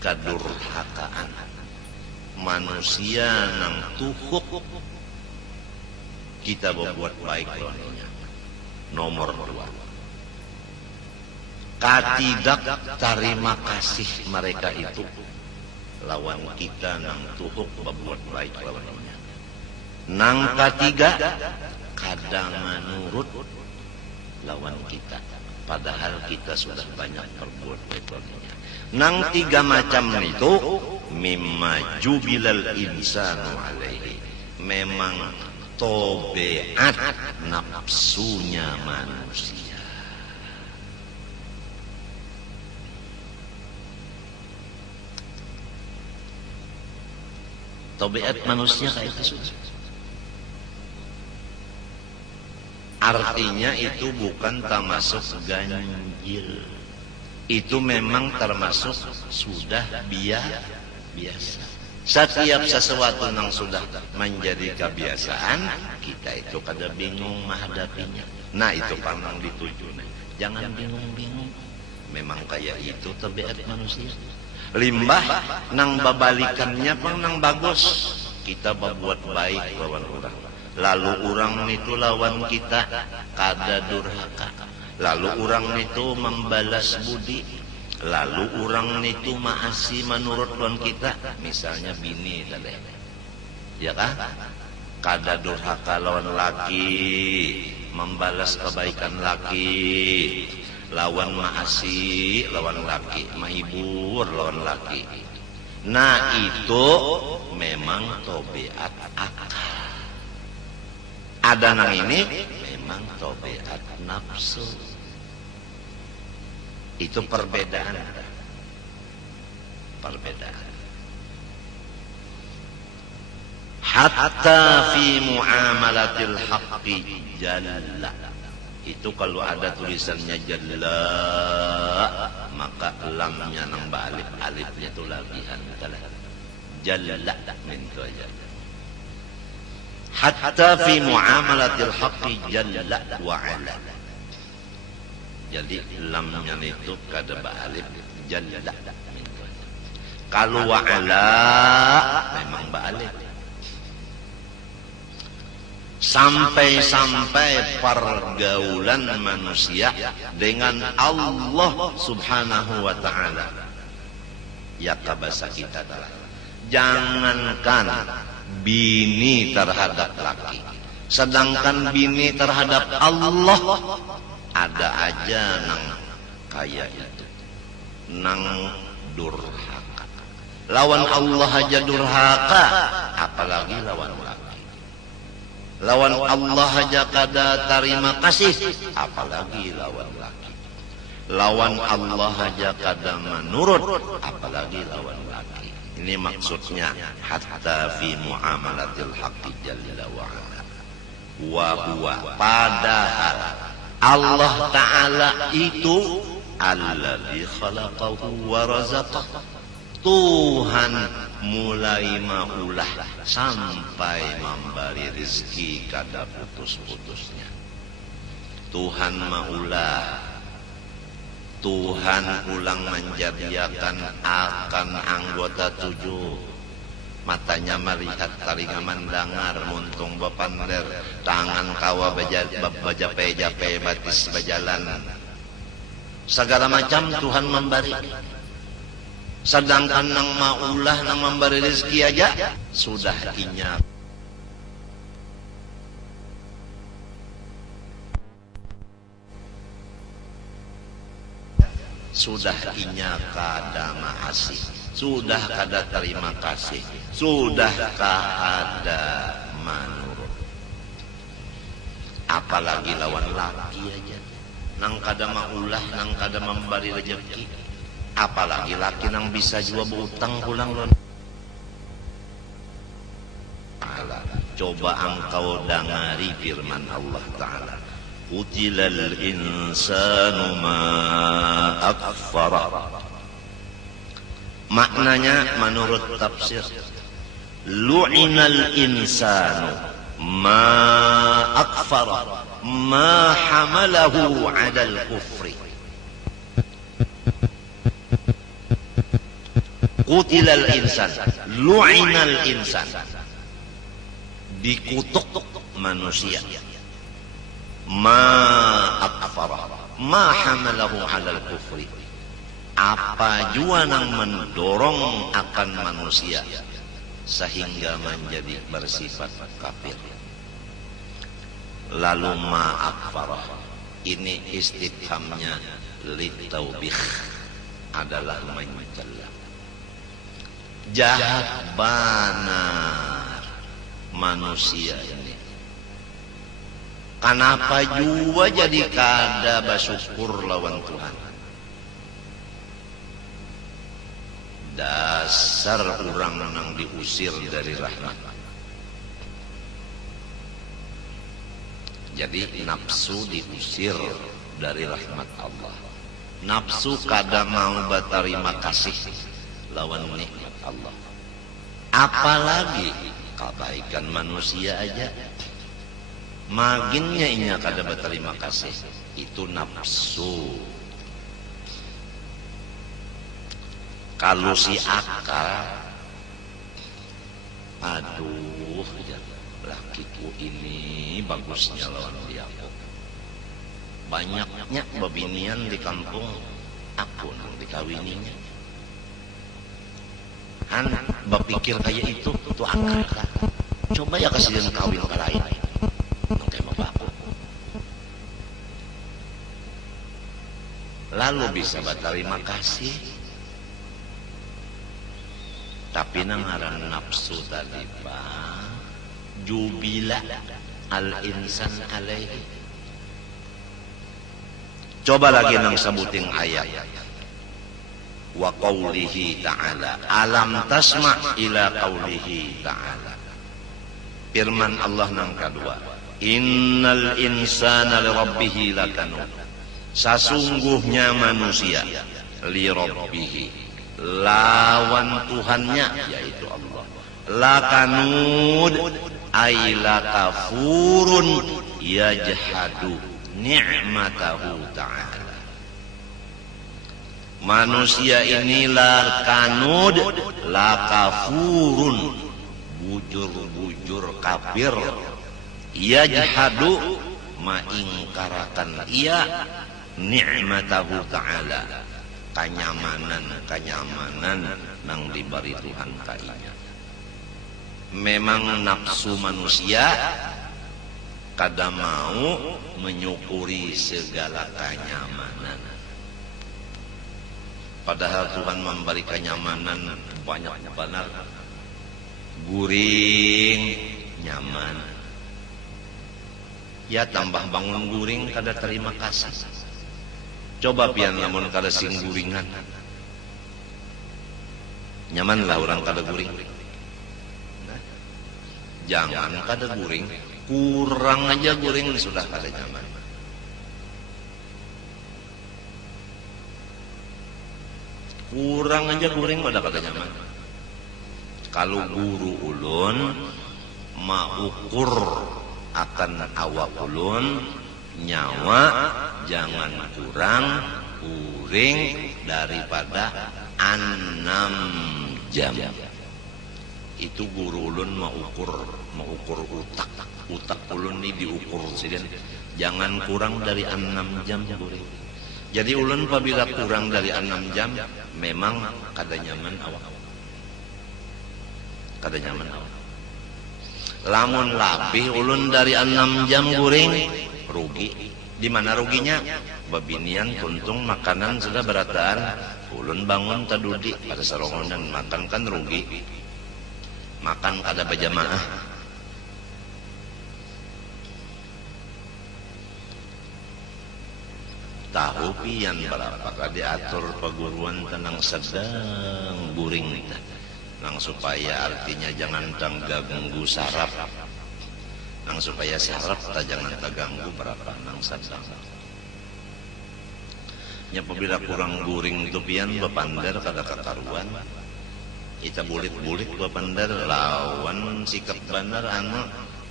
kedurhakaan manusia nang tuhuk kita berbuat baik lawannya. Nomor 2, katidak terima kasih mereka itu lawan kita nang tuhuk berbuat baik lawannya. Nang ketiga, kadang menurut lawan kita, padahal kita sudah banyak berbuat baiknya. Nang 3 macam itu mimma jubilal insanu alaihi, memang tobeat nafsunya manusia. Tobeat manusia kayak itu sudah. Artinya itu bukan termasuk ganjil. Itu memang termasuk sudah biasa. Setiap sesuatu yang sudah menjadi kebiasaan, kita itu kada bingung menghadapinya. Nah itu pandang dituju. Jangan bingung-bingung. Memang kayak itu tabiat manusia. Limbah nang babalikannya pun nang bagus. Kita berbuat baik lawan orang. Lalu orang itu lawan kita kada durhaka. Lalu orang itu membalas budi. Lalu orang itu maasi menurut lawan kita. Misalnya bini tadi, ya kan? Kada durhaka lawan laki, membalas kebaikan laki. Lawan maasi lawan laki, menghibur lawan laki. Nah itu memang tobeat akal. Ada nang ini memang tobeat nafsu. Itu perbedaan. Hatta fi muamalatil haqqi jalla. Itu kalau ada tulisannya jalla, maka lamnya nang alifnya itu lagihan. Jalla min itu aja. Hatta fi muamalatil haqqi jalla wa ala. Jadi lamnya itu kada ba'alif, jalla. Kalau wa ala memang ba'alif. sampai-sampai pergaulan manusia dengan Allah Subhanahu wa ta'ala. Ya bahasa kita adalah jangankan bini terhadap laki, sedangkan bini terhadap Allah ada aja nang kaya itu, nang durhaka. Lawan Allah aja durhaka, apalagi lawan laki. Lawan Allah aja kada terima kasih, apalagi lawan laki. Lawan Allah aja kada menurut, apalagi lawan laki. Ini maksudnya hatta fi muamalatil haqqi jalla wa ala. Wa huwa, padahal Allah Ta'ala itu alladzi khalaqahu wa razaqahu. Tuhan mulai maulah sampai memberi rezeki kada putus-putusnya. Tuhan maulah, Tuhan ulang menjadikan akan anggota 7. Matanya melihat, telinga mendengar, muntung bepander, tangan kawa bajape-jape, batis berjalan. Segala macam Tuhan memberi. Sedangkan nang maulah, nang memberi rezeki aja sudah inyap. Sudah inya kada maasih, sudah kada terima kasih, sudah kada manurut. Apalagi lawan laki aja, nang kada maulah, nang kada memberi rezeki. Apalagi laki nang bisa juga berutang pulang lon. Coba engkau dengari firman Allah Ta'ala. Qutilal insanu ma akfara. Maknanya menurut tafsir, lu'inal insanu ma akfara ma hamalahu 'alal kufri. Qutilal insan, lu'inal insan, dikutuk manusia. Ma akfara ma hamalahu 'alal kufri. Apa jua nang mendorong akan manusia sehingga menjadi bersifat kafir. Lalu ma akfara, ini istifhamnya litaubih, adalah mencela. Jahat benar manusia ini. Kenapa juga jadi kada bersyukur lawan Tuhan? Dasar orang nang diusir dari rahmat. Jadi nafsu diusir dari rahmat Allah. Nafsu kada mau berterima kasih lawan nikmat Allah. Apalagi kebaikan manusia aja. Maginnya inya kada berterima kasih, itu nafsu. Kalau si akal, aduh, lakiku ini bagusnya lawan dia. Banyaknya babinian di kampung, aku nang dikawininya. Han, berpikir kayak itu akal kan? Coba ya kasihan kawin ke lain. Lalu bisa berterima kasih, tapi nang ngaran nafsu tadi Pak, jubila al insan alaihi. Coba lagi nang sebutin ayat. Wa qawlihi ta'ala, alam tasma' ila qawlihi ta'ala. Firman Allah nang kedua, innal insana li rabbihi lakanud. Sesungguhnya manusia li rabbihi, lawan Tuhannya yaitu Allah, lakanud ay lakafurun yajhadu ni'matahu ta'ala. Manusia ini lakanud, lakafurun, bujur-bujur kafir, yajhadu maingkarakan ia ni'matahu ta'ala, kenyamanan nang diberi Tuhan kainya. Memang nafsu manusia kada mau menyukuri segala kenyamanan, padahal Tuhan memberi kenyamanan banyak benar. Guring nyaman, ya tambah bangun guring kada terima kasih. Coba pian lamun kada sing guringan, nyaman lah orang kada guring. Nah, jangan kada guring, kurang aja guring sudah kada nyaman. Kurang aja guring pada kada nyaman. Kalau guru ulun maukur akan awak ulun, nyawa jangan kurang kuring daripada 6 jam. Itu guru ulun maukur utak ulun ni diukur siden, jangan kurang dari 6 jam guring. Jadi ulun apabila kurang dari 6 jam memang kada nyaman awak. Kada nyaman awak. Lamun labih ulun dari 6 jam guring, rugi. Di mana ruginya? Babinian kuntung makanan sudah berataan, ulun bangun tadudi pada sarongonan makan kan rugi. Makan kada berjamaah. Tahu pian berapa kali diatur peguruan tenang sedang guring nang supaya artinya jangan ganggu saraf, nang supaya saraf tak jangan terganggu berapa nang sedang. Nya apabila kurang guring itu pian bepander kada kakaruan, kita bulit-bulit bepander lawan sikap bener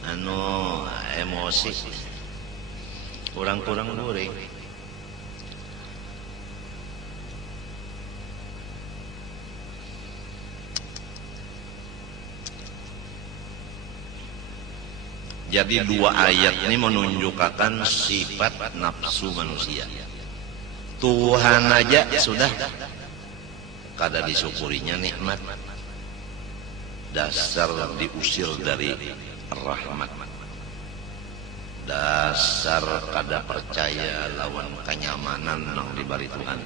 anu emosi, kurang-kurang guring. Jadi 2 ayat ini menunjukkan sifat nafsu manusia. Tuhan aja sudah kada disyukurinya nikmat, dasar diusir dari rahmat, dasar kada percaya lawan kenyamanan yang diberi Tuhan.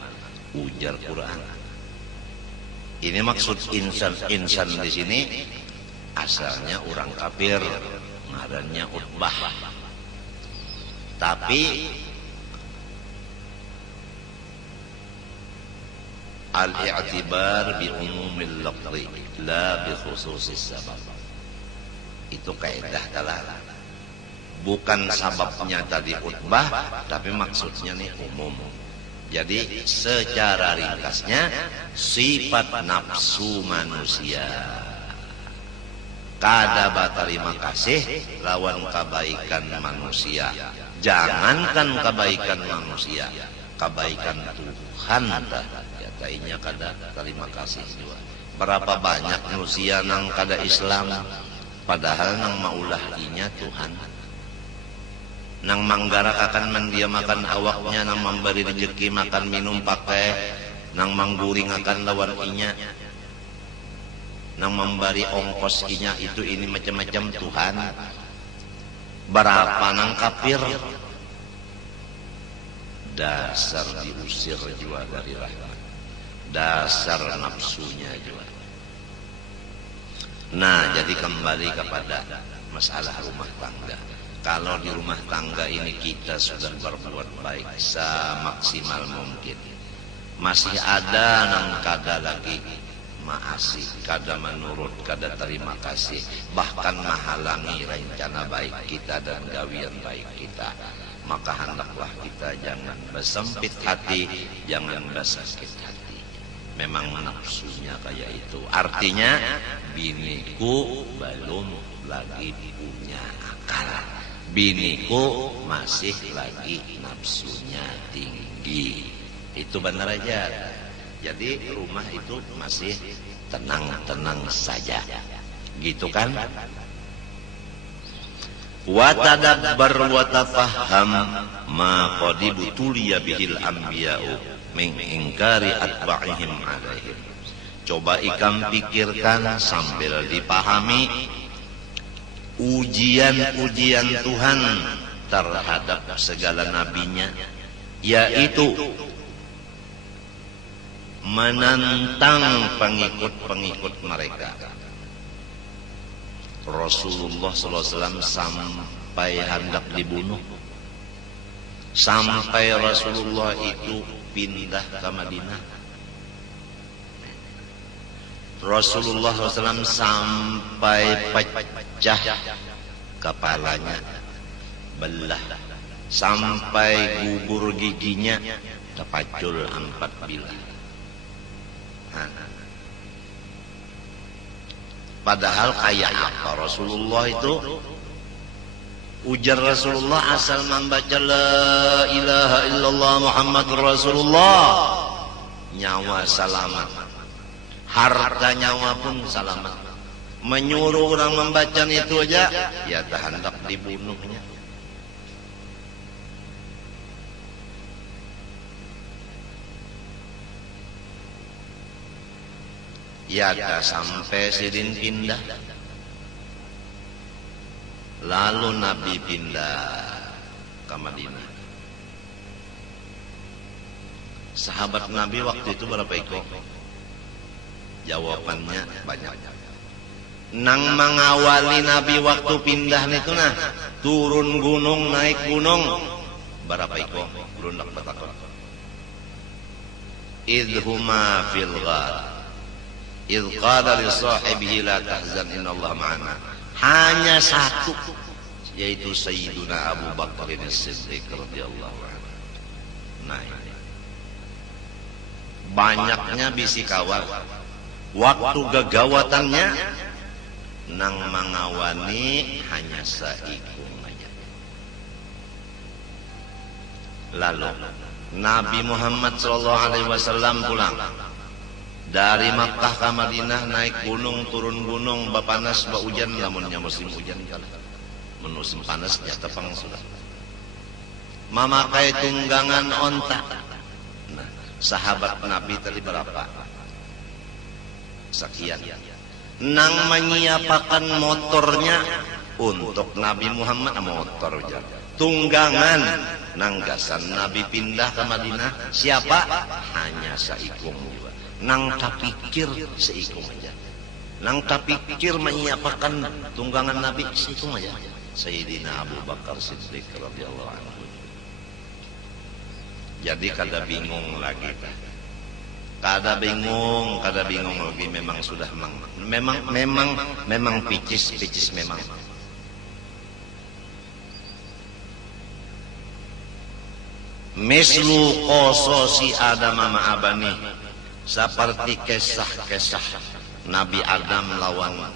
Ujar Quran. Ini maksud insan di sini asalnya orang kafir, ngarannya Utbah. Tapi al-i'tibar bi umumil lafzi la bi khususis sabab. Itu kaidah kalah. Bukan sababnya tadi Utbah, tapi maksudnya nih umum. Jadi secara ringkasnya sifat nafsu manusia kada berterima kasih lawan kebaikan manusia. Jangankan kebaikan manusia, kebaikan Tuhan katanya kada terima kasih juga. Berapa banyak manusia nang kada Islam, padahal nang maulah inya Tuhan, nang manggarak akan mendiamakan awaknya, nang memberi rezeki makan minum pakai, nang mangguring akan lawan inya, nang memberi ongkos inya itu ini macam-macam Tuhan. Berapa nang kafir, dasar diusir juga dari rahmat, dasar nafsunya juga. Nah, jadi kembali kepada masalah rumah tangga. Kalau di rumah tangga ini kita sudah berbuat baik semaksimal mungkin, masih ada nang kada lagi maasi, kada menurut, kada terima kasih, bahkan menghalangi rencana baik kita dan gawian baik kita, maka hendaklah kita jangan bersempit hati, jangan bersakit hati. Memang nafsunya kayak itu. Artinya biniku belum lagi punya akal, biniku masih lagi nafsunya tinggi. Itu benar aja. Jadi rumah itu masih tenang-tenang saja, gitu kan? wa tadabbar wa tafahham ma qad butuliya bihil anbiya'u min ingkari atba'ihim alaihim. Coba ikam pikirkan sambil dipahami ujian-ujian Tuhan terhadap segala nabinya, yaitu menantang pengikut-pengikut mereka. Rasulullah SAW sampai hendak dibunuh, sampai Rasulullah itu pindah ke Madinah. Rasulullah SAW sampai pecah kepalanya, belah, sampai gugur giginya terpacul 4 bilah. Padahal kayak apa Rasulullah itu? Ujar Rasulullah asal membaca la ilaha illallah Muhammadur Rasulullah, nyawa selamat, harta nyawa pun selamat. Menyuruh orang membaca itu aja, ya tak hendak dibunuhnya. Ya tak sampai sidin pindah. Lalu Nabi pindah ke Madinah. Sahabat Nabi waktu itu berapa ekor? Jawabannya banyak. Nang mengawali Nabi waktu pindah itu nah, turun gunung, naik gunung, berapa ekor? Lundak batakon. Idhuma fil ghar. Idh qala li sahibihi la tahzan innallaha ma'ana. Hanya satu, yaitu Sayyiduna Abu Bakar As-Siddiq radhiyallahu anhu. Nah, ini banyaknya bisi kawal. Waktu gegawatannya nang mengawani hanya seikung aja. Lalu Nabi Muhammad SAW pulang dari Makkah ke Madinah, naik gunung, turun gunung, bapanas, hujan, lamunnya musim hujan kalah. Musim panas nyata pang sudah. Memakai tunggangan onta. Nah, sahabat Nabi tadi berapa? Sekian. Nang menyiapkan motornya untuk Nabi Muhammad, motor aja. Tunggangan nang gasan Nabi pindah ke Madinah, siapa? Hanya seikung juga. Nang tak pikir seikung aja. Nang tak pikir menyiapkan tunggangan Nabi seikung aja. Sayyidina Abu Bakar Siddiq radhiyallahu anhu. Jadi kada bingung lagi. Kada bingung lagi, memang sudah memang picis memang. Mislu qasosi Adam ma abani, seperti kisah-kisah Nabi Adam lawan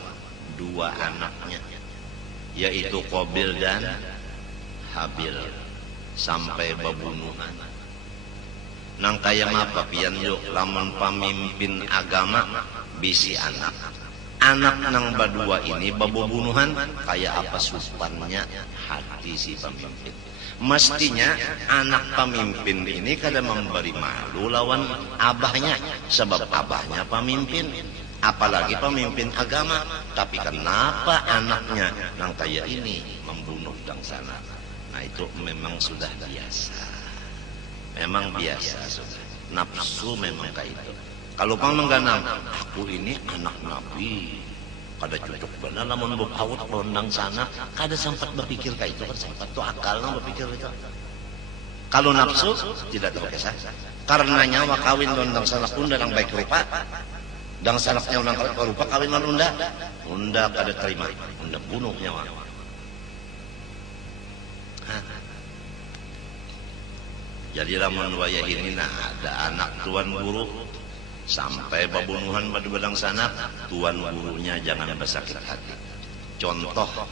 dua anaknya, yaitu Qabil dan Habil, sampai pembunuhan. Nang kaya apa pian yuk lamun pamimpin agama bisi anak nang berdua ini pembunuhan, kaya apa supannya hati si pemimpin. Mestinya anak pemimpin ini kada memberi malu lawan abahnya, sebab abahnya pemimpin, apalagi pemimpin agama. Tapi kenapa anaknya nang kaya ini membunuh dang sana? Nah itu memang sudah biasa. Memang biasa sudah. Nafsu memang kayak itu. Kalau pang mengganang, aku ini anak Nabi, kada cocok benar namun berpaut londang sana, kada sempat berpikir kayak itu, kan sempat tuh akal nang berpikir itu. Kalau nafsu tidak tahu kisah. Karena nyawa kawin londang sana pun dan baik rupa, dan sanaknya undang rupa kawin unda, unda kada terima, unda bunuh nyawa. Jadi lamun wayah ini nah ada anak tuan guru sampai pembunuhan pada bedang sana, tuan gurunya jangan bersakit hati. Contoh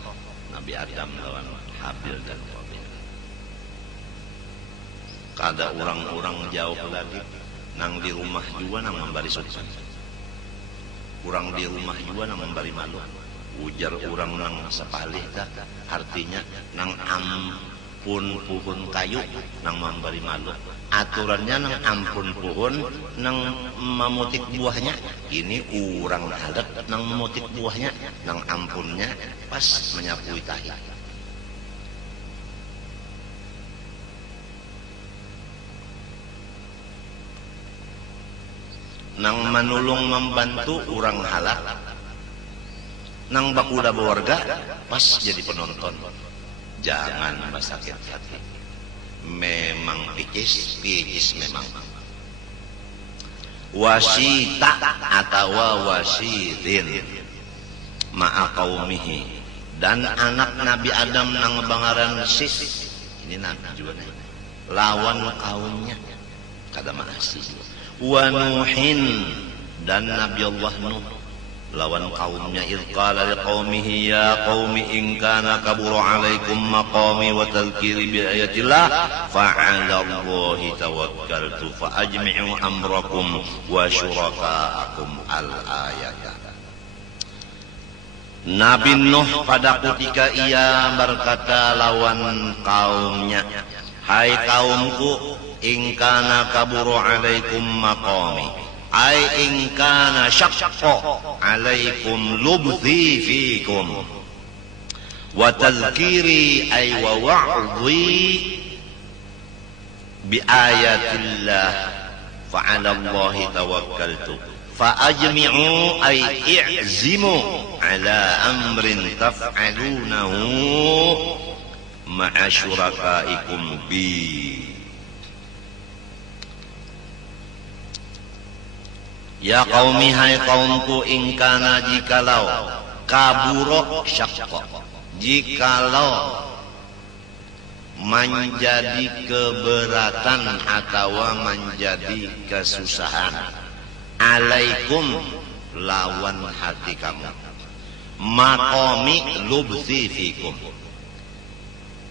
Nabi Adam lawan Habil dan Qabil. Kada orang-orang jauh lagi nang di rumah juga nang memberi sultan. Kurang di rumah juga nang memberi malu. ujar orang nang sapalih dah artinya nang ampun puhun kayu nang memberi makhluk, aturannya nang ampun puhun nang memutik buahnya. Ini orang adat nang memutik buahnya, nang ampunnya pas menyapui tahi. Nang manulung membantu orang halak, nang bakuda berwarga pas jadi penonton. Jangan sakit hati, memang picis memang. Wasita atau wasirin ma'a qaumihi, dan anak Nabi Adam nang bangaran Sis, ini nabi juga nih, lawan kaumnya kada maasi. Wa Nuhin, dan Nabi Allah Nuh lawan kaumnya. Idh qala liqaumihi ya qaumi in kana kabura alaikum maqami wa tadhkiri bi ayatillah fa 'ala Allahi tawakkaltu fa ajmi'u amrakum wa syurakaakum al-ayat. Nabi Nuh pada ketika ia berkata lawan kaumnya, hai kaumku, in kana kaburu alaikum maqami, ai in kana syaqqa alaikum lubthi fikum wa tadhkiri ay wa wa'dhi bi ayatillah fa 'ala Allahi tawakkaltu fa ajmi'u ay i'zimu 'ala amrin taf'alunahu ma'a syurakaikum bi. Ya qaumi, hai kaumku, ingkana jikalau kaburo syaqqa, jikalau menjadi keberatan atau menjadi kesusahan, alaikum lawan hati kamu, maqami lubthi fikum,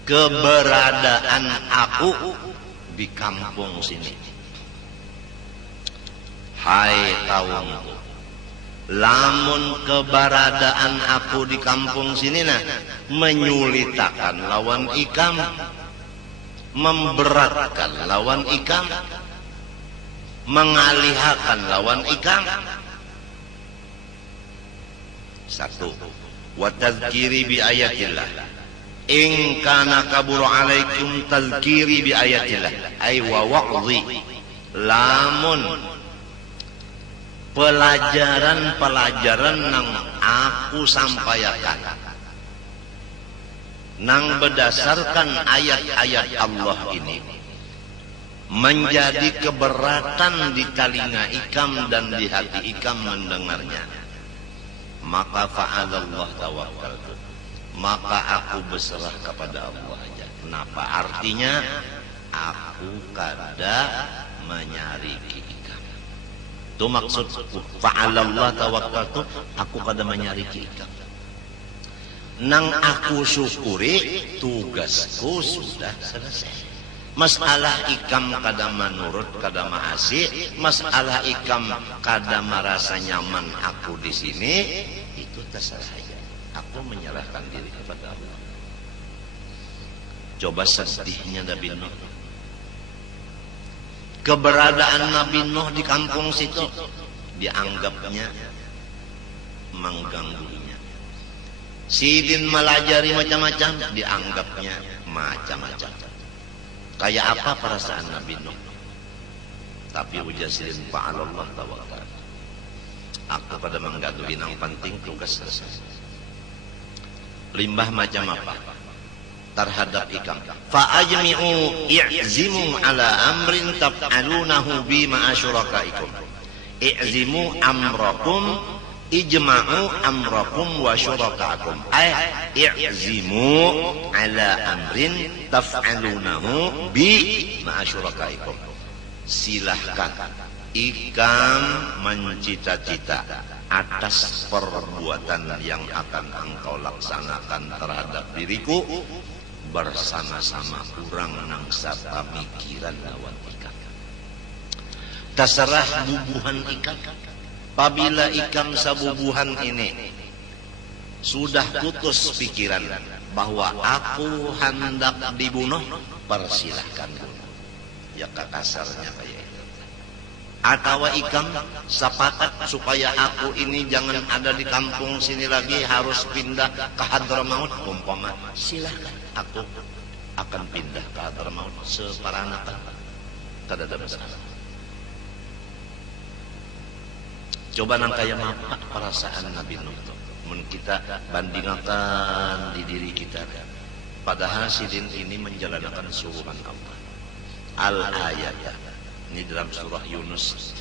keberadaan aku di kampung sini. Hai kaumku, lamun keberadaan aku di kampung sini nah menyulitakan lawan ikam, memberatkan lawan ikam, mengalihakan lawan ikam. Satu, wa tadhkiri bi ayatillah, in kana kaburu alaikum tadhkiri bi ayatillah ay wa wa'dhi, lamun pelajaran-pelajaran nang aku sampaikan nang berdasarkan ayat-ayat Allah ini menjadi keberatan di telinga ikam dan di hati ikam mendengarnya, maka fa'alallah tawakkaltu, maka aku berserah kepada Allah aja. Kenapa? Artinya aku kada menyariki ikam. Itu maksud fa'alallah tawakkaltu, aku kada menyariki ikam. Nang aku syukuri, tugasku sudah selesai. Masalah ikam kada menurut, kada maasi, masalah ikam kada merasa nyaman aku di sini, itu terserah saja. Aku menyerahkan diri kepada Allah. Coba sedihnya Nabi Nuh. Keberadaan Nabi Nuh di kampung situ dianggapnya mengganggunya. Sidin melajari macam-macam, dianggapnya macam-macam. Kayak apa perasaan Nabi Nuh? Tapi ujar sidin fa'alallah tawakkal. Aku pada mengganggu yang penting, tugas selesai. Limbah macam apa? Terhadap ikam. Fa'ajmi'u i'zimu ala amrin taf'alunahu bi ma'asyurakaikum. I'zimu amrakum, ijma'u amrakum wa syurakaikum. I'zimu ala amrin taf'alunahu bi ma'asyurakaikum. Silahkan ikam mencita-cita atas perbuatan yang akan engkau laksanakan terhadap diriku bersama-sama kurang nang sapa mikiran lawan ikam. Terserah bubuhan ikam. Apabila ikam sabubuhan ini sudah putus pikiran bahwa aku hendak dibunuh, persilahkan bunuh. Ya kasarnya kayak itu. Atau ikam sepakat supaya aku ini jangan ada di kampung sini lagi, harus pindah ke Hadramaut, umpama, silahkan, aku akan pindah ke Hadramaut separanakan, kada ada masalah. Coba nang kaya apa perasaan Nabi Nuh itu, mun kita bandingkan di diri kita, padahal sidin ini menjalankan suruhan Allah. Al-ayat ini dalam surah Yunus,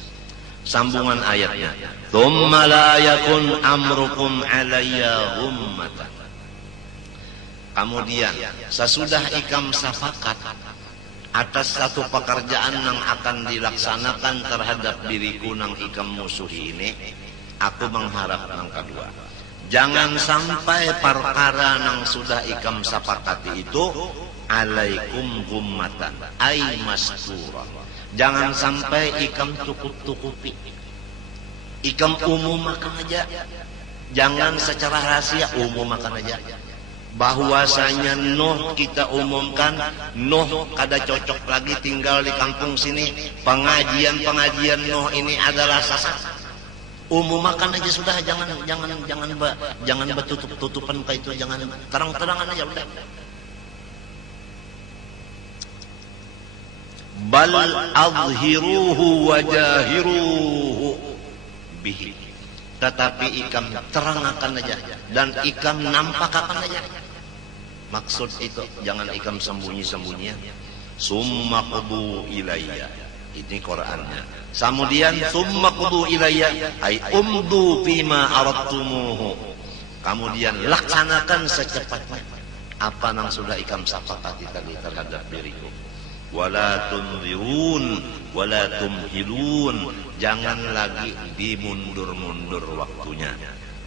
sambungan ayatnya, tsumma la yakun amrukum alayya ghummatan. Kemudian sesudah ikam sepakat atas satu pekerjaan yang akan dilaksanakan terhadap diriku nang ikam musuhi ini, aku mengharap yang kedua, jangan sampai perkara nang sudah ikam sepakati itu alaikum ghummatan ay mastura. Jangan sampai ikam tukup-tukupi, ikam umumkan aja, jangan secara rahasia, umumkan aja bahwasanya Nuh kita umumkan, Nuh kada cocok lagi tinggal di kampung sini, pengajian Nuh ini adalah sesat. Umumkan aja sudah, jangan bertutup-tutupan kayak itu, jangan terang-terangan aja udah. Bal adhiruhu wajahiruhu bihi, tetapi ikam terangkan aja dan ikam nampakkan aja. Maksud itu jangan ikam sembunyi-sembunyi. Summa qudu ilayya, ini Qur'annya. Kemudian summa qudu ilayya ay umdu fima aradtumuhu, kemudian laksanakan secepatnya apa yang sudah ikam sepakati tadi terhadap diriku. Wala tunzirun wala tumhilun, jangan lagi dimundur-mundur waktunya.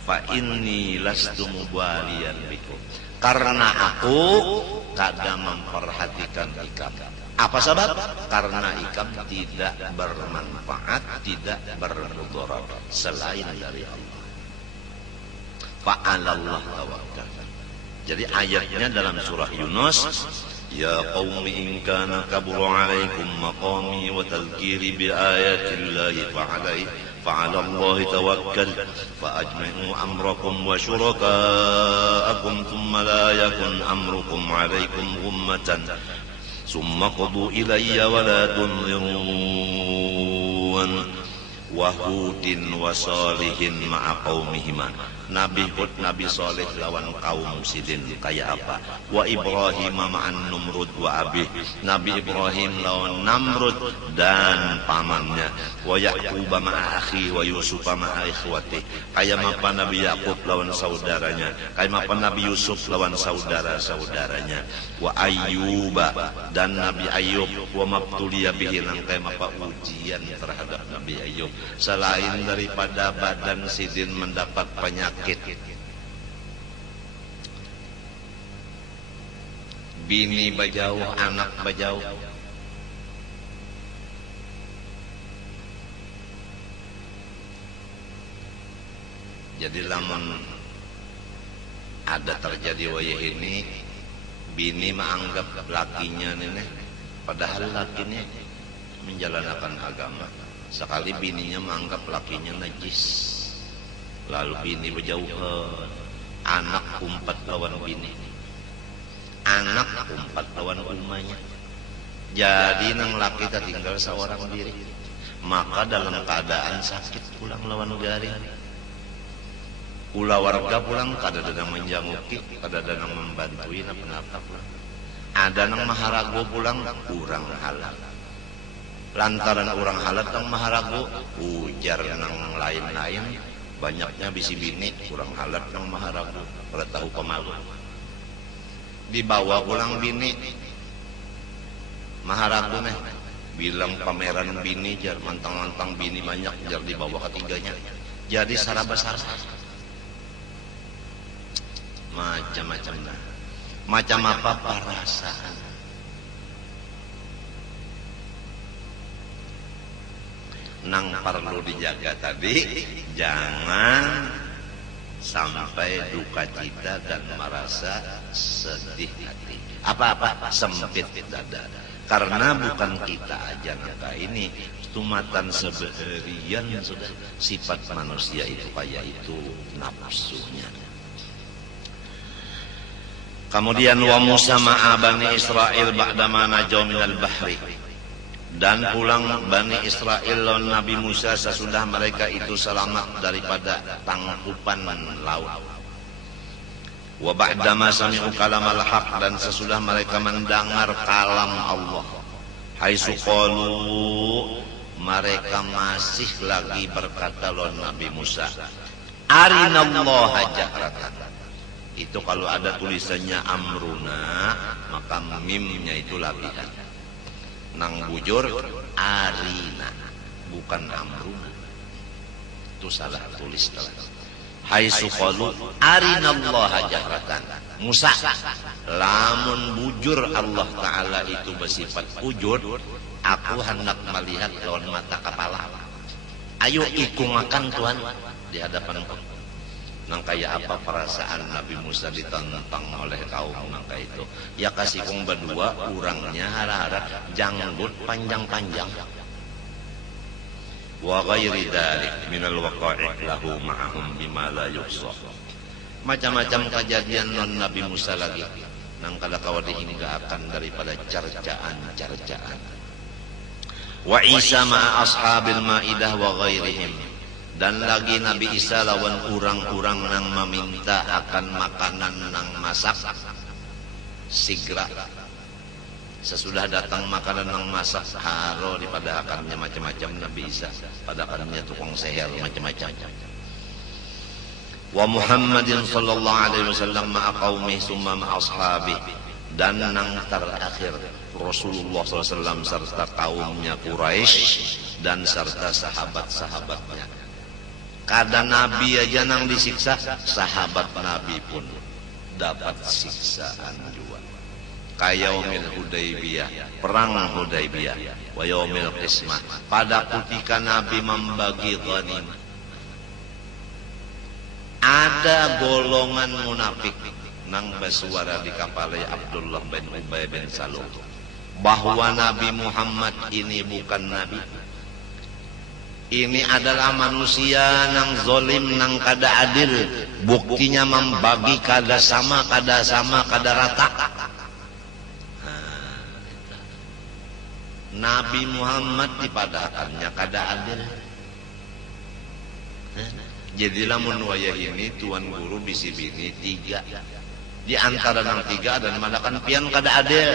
Fa inni lastu mubaliyan bikum, karena aku kada memperhatikan ikam. Apa sebab? Karena ikam tidak bermanfaat, tidak bermudarat selain dari Allah. Fa'alallah tawakkal. Jadi ayatnya dalam surah Yunus, ya qaumi in kana kabura alaikum maqami wa tadhkiri bi ayatillahi fa'ala Allahi tawakkal fa ajmi'u amrakum wa syurakaakum thumma la yakun amrukum alaikum ghummatan thumma qudu ilayya wa la tunzirun. Wa Hudin wa Salihin ma'a qaumihima, Nabi Hud, Nabi Saleh lawan kaum Sidin kayak apa? Wa Ibrahim ma'an Numrud wa Abih, Nabi Ibrahim lawan Namrud dan pamannya. Wa Yaqub ma'a akhi wa Yusuf ma'a ikhwati, kayak apa Nabi Yaqub lawan saudaranya, kayak apa Nabi Yusuf lawan saudara-saudaranya. Wa Ayyub dan Nabi Ayyub, wa mabtuliya bihi, kayak apa ujian terhadap Nabi Ayyub, selain daripada badan Sidin mendapat penyakit, bini bajauh, anak bajauh. Jadi lamun ada terjadi wayah ini, bini menganggap lakinya nenek, padahal lakinya menjalankan agama. Sekali bininya menganggap lakinya najis, lalu bini berjauhan, anak umpat lawan bini, anak umpat lawan umanya. Jadi nang laki tertinggal seorang diri, maka dalam keadaan sakit pulang lawan garing, ulah warga pulang kada ada menjanguki, kada ada membantui apa-apa pulang. Ada nang maharago pulang kurang halal, lantaran orang halat nang maharago, ujar nang lain-lain, banyaknya bisi bini kurang halat nang maharago, pada tahu pemalu. Dibawa pulang bini maharago nih, bilang pameran bini, jar mantang-mantang bini banyak, jar dibawa ketiganya. Jadi sarabasar macam-macam lah. Macam apa perasaan? Nang perlu dijaga tadi, jangan sampai duka cita dan merasa sedih hati. Apa-apa sempit dada. Karena bukan kita aja nangka ini, tumatan sebeharian sudah sifat manusia itu kayak itu nafsunya. Kemudian wa Musa ma'a Bani Israel ba'dama najaw minal bahri, dan pulang Bani Israel lawan Nabi Musa sesudah mereka itu selamat daripada tangkupan laut. Wa ba'dama sami'u kalamal haq, dan sesudah mereka mendengar kalam Allah. Haitsu qalu, mereka masih lagi berkata lawan Nabi Musa, arinallaha jahratan. Itu kalau ada tulisannya amruna, maka mimnya itu labihan. Nang bujur arina, bukan amruna. Itu salah tulis. Haitsu qalu arinallaha jahratan. Musa, lamun bujur Allah Ta'ala itu bersifat wujud, aku hendak melihat lawan mata kepala. Ayo ikut makan Tuhan di hadapanku. Nang kaya apa perasaan Nabi Musa ditantang oleh kaum nangka itu? Ya kasih kong berdua urangnya harap janggut panjang-panjang. Wa ghairi dzalik minal waqa'i lahu ma'ahum bima la yuhsa. Macam-macam kejadian non Nabi Musa lagi. Nang kada kawa dihinggakan daripada carcaan-carcaan. Wa Isa ma'a ashabil ma'idah wa ghairihim. Dan lagi Nabi Isa lawan urang-urang nang meminta akan makanan nang masak sigra. Sesudah datang makanan nang masak haro daripada akannya macam-macam Nabi Isa, pada akannya tukang seher macam-macam. Wa Muhammadin sallallahu alaihi wasallam ma'a qaumi summa ma'a ashabi, dan nang terakhir Rasulullah SAW serta kaumnya Quraisy dan serta sahabat-sahabatnya. Kada Nabi aja nang disiksa, sahabat Nabi pun dapat siksaan juga. Kayaumil Hudaybiyah, perang Hudaybiyah, wa yaumil qismah, pada ketika Nabi membagi ghanimah. Ada golongan munafik nang bersuara di kapal Abdullah bin Ubay bin Salul bahwa Nabi Muhammad ini bukan Nabi. Ini adalah manusia nang zolim, nang kada adil. Buktinya membagi kada sama, kada rata. Nabi Muhammad dipadakannya kada adil. Jadi lamun wayah ini tuan guru bisi bini tiga. Di antara nang tiga dan madakan pian kada adil.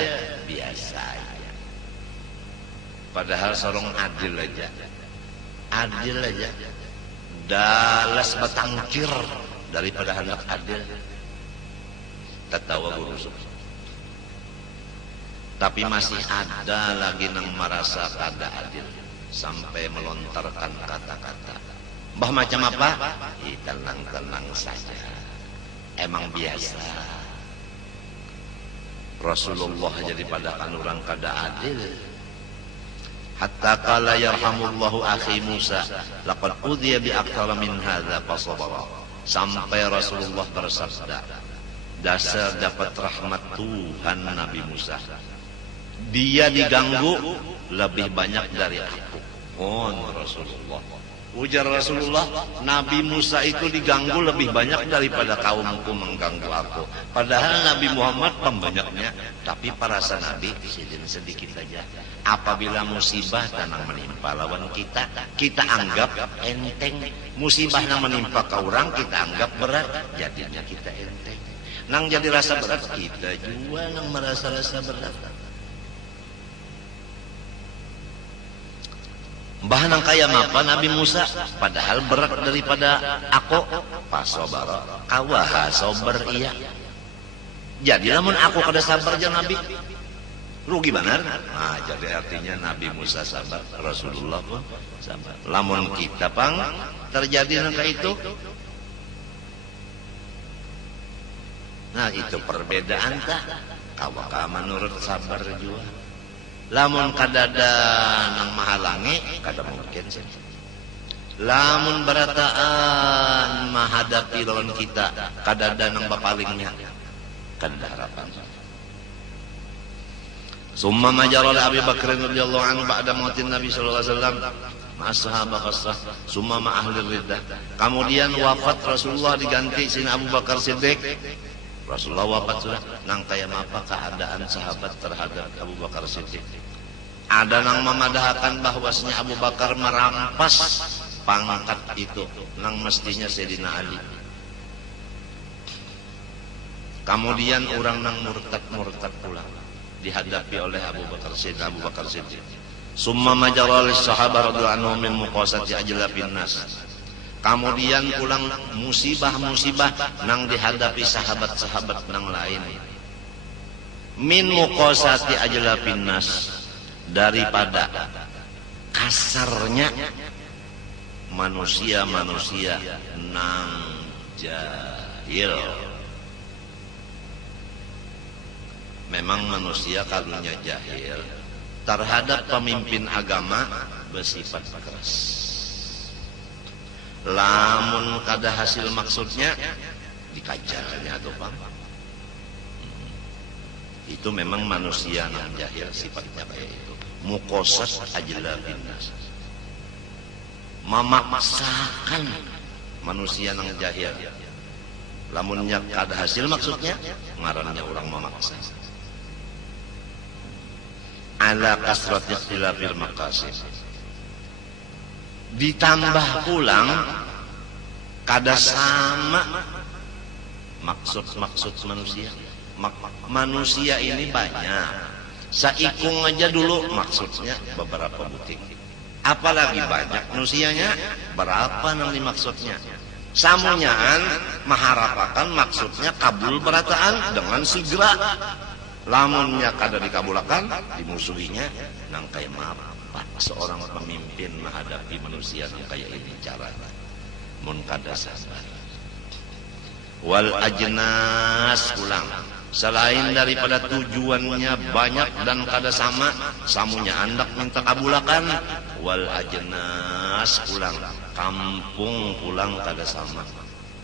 Biasa aja. Padahal sorong adil aja. Adil aja, dalas batangkir daripada hendak adil. Tertawa guru. Tapi masih ada lagi nang merasa kada adil sampai melontarkan kata-kata. Mbah macam apa? Tenang-tenang saja. Emang biasa. Rasulullah jadi padakan orang kada adil. Hatta qala yarhamullahu akhi Musa laqad udhiya bi aktsara min hadza fasabara. Sampai Rasulullah bersabda, dasar dapat rahmat Tuhan Nabi Musa, dia diganggu lebih banyak dari aku. Rasulullah, ujar Rasulullah, Nabi Musa itu diganggu lebih banyak daripada kaumku mengganggu aku. Padahal Nabi Muhammad pembanyaknya, tapi perasa Nabi sedikit saja. Apabila musibah tanang menimpa lawan kita, kita anggap enteng. Musibah yang menimpa ke orang, kita anggap berat, jadinya kita enteng. Nang jadi rasa berat, kita juga nang merasa rasa berat. Mbah nang kaya apa Nabi Musa, padahal berat daripada aku. Pasobara, kawaha sober iya. Jadi namun aku kada sabar aja Nabi, rugi benar. Nah, jadi artinya Nabi Musa sabar, Rasulullah pun sabar. Lamun kita pang terjadi nangka itu, nah itu perbedaan tak? Kawaka menurut sabar juga. Lamun kadada nang mahalangi, kada mungkin sih. lamun barataan menghadapi lawan kita kadada nang bapalingnya kada harapan. Summa majara li Abi Bakr radhiyallahu anhu ba'da mautin Nabi sallallahu alaihi wasallam ma'ashabat khassah summa ma ahli riddah. Kemudian wafat Rasulullah diganti Sayyidina Abu Bakar Siddiq. Rasulullah wafat sudah, nang kaya apa keadaan sahabat terhadap Abu Bakar Siddiq. Ada nang memadahkan bahwasanya Abu Bakar merampas pangkat itu nang mestinya Sayyidina Ali. Kemudian orang nang murtad pulang dihadapi oleh Abu Bakar Siddiq. Summa majara lis sahabat radhiyallahu anhum min muqasati ajlabin nas. Kemudian pulang musibah-musibah nang dihadapi sahabat-sahabat nang lain. Min muqasati ajlabin nas, daripada kasarnya manusia-manusia nang jahil. Memang manusia kalunya jahil terhadap pemimpin agama bersifat keras. Lamun kada hasil maksudnya dikajarnya tuh Pak. Itu memang manusia yang jahil sifatnya kayak itu. Muqasat ajlabin nas. Memaksakan manusia yang jahil. Lamunnya kada hasil maksudnya ngarannya orang memaksa. Ala kasrati ikhtilafil maqasid. Ditambah pulang kada sama maksud manusia. Manusia ini banyak. Saikung aja dulu maksudnya beberapa butik. Apalagi banyak manusianya berapa nanti maksudnya. Samunyaan mengharapkan maksudnya kabul berataan dengan segera. Lamunnya kada dikabulakan, dimusuhinya nang kaya apa seorang pemimpin menghadapi manusia nang kaya ini caranya. Mun kada sabar. Wal ajnas pulang. Selain daripada tujuannya banyak dan kada sama, samunya andak minta kabulakan. Wal ajnas pulang. Kampung pulang kada sama.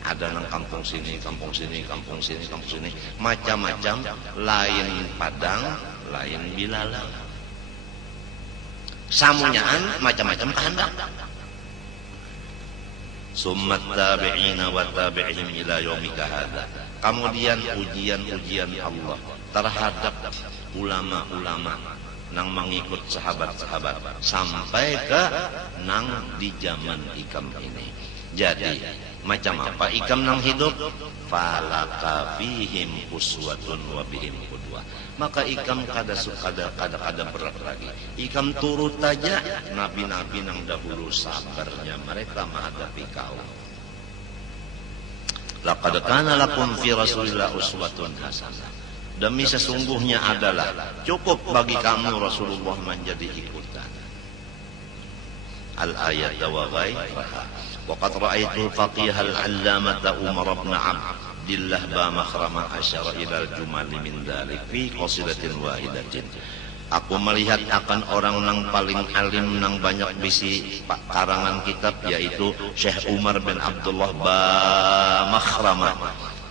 Ada nang kampung sini, kampung sini, kampung sini, kampung sini, macam-macam, lain Padang, lain Bilalang. Samunyaan macam-macam kehendak. Summat tabi'ina wa tabi'ihim ila yaumika hadza. Kemudian ujian-ujian Allah terhadap ulama-ulama nang mengikut sahabat-sahabat sampai ke nang di zaman ikam ini. Jadi macam apa ikam nang hidup? Falaka fihim uswatun wa bihim qudwah. Maka ikam kada berat lagi. Ikam turut aja nabi-nabi nang dahulu sabarnya mereka menghadapi kau. Laqad kana lakum fi Rasulillah uswatun hasanah. Demi sesungguhnya adalah cukup bagi kamu Rasulullah menjadi ikutan. Al-ayat wa ghairaha. Waqad ra'aitul faqih al-allamata Umar bin Abdillah ba makhrama asyara ila al-jumal min dzalik fi qasidatin wahidatin. Aku melihat akan orang nang paling alim nang banyak bisi karangan kitab yaitu Syekh Umar bin Abdullah ba makhrama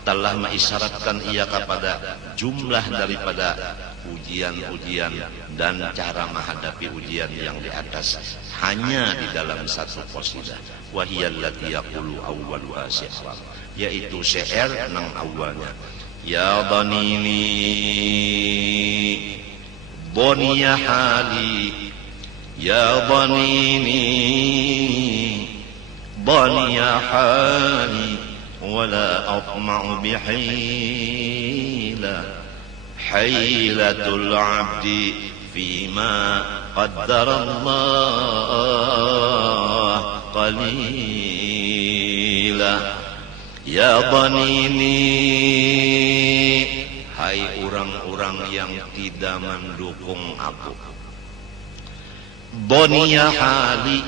telah mengisyaratkan ia kepada jumlah daripada ujian-ujian dan cara menghadapi ujian yang di atas hanya di dalam satu qasidah. Wahiyallati yaqulu awwaluha syi'ran, yaitu syair nang awalnya ya dhanini dhaniya hali ya dhanini dhaniya hali wala atma'u bihila hailatul abdi fima qaddara Allah qalila ya dhanini, hai orang-orang yang tidak mendukung aku. Dhaniya hali,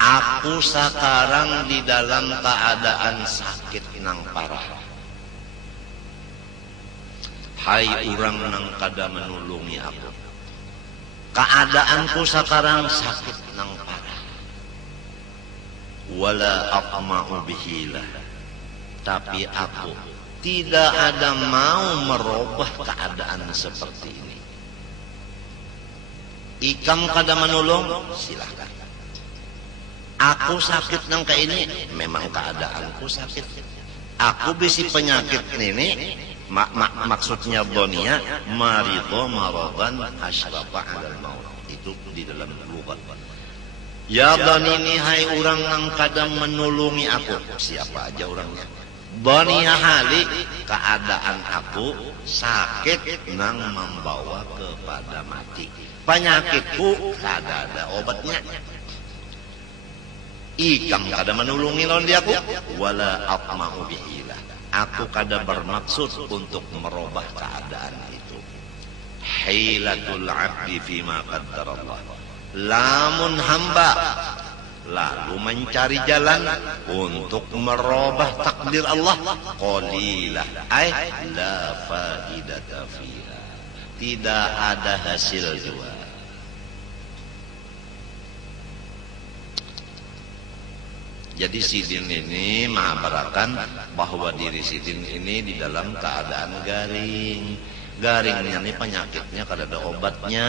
aku sekarang di dalam keadaan sakit nang parah. hai urang nang kada menulungi aku, keadaanku sekarang sakit nang parah. Wala aqma'u bihilah, tapi aku tidak ada mau merubah keadaan seperti ini. Ikam kada menolong, silahkan. Aku sakit nang kayak ini, memang keadaanku sakit. Aku bisi penyakit ini, maksudnya donia, marido maradan asyrafa alal maut. Itu di dalam lugat. Ya doni, hai orang nang kadang menulungi aku. Siapa aja orangnya? Donia hali, keadaan aku sakit nang membawa kepada mati. Penyakitku kada ada obatnya. Ikam kada menulungi lawan dia aku, wala aqma'u bihilah. Aku kada bermaksud untuk merubah keadaan itu. Hilatul abdi fima qaddarallah. Lamun hamba lalu mencari jalan untuk merubah takdir Allah, qalilah ay la faidata fiha. Tidak ada hasil juga. Jadi sidin ini mengabarkan bahwa diri sidin ini di dalam keadaan garing. Garingnya ini penyakitnya kada ada obatnya,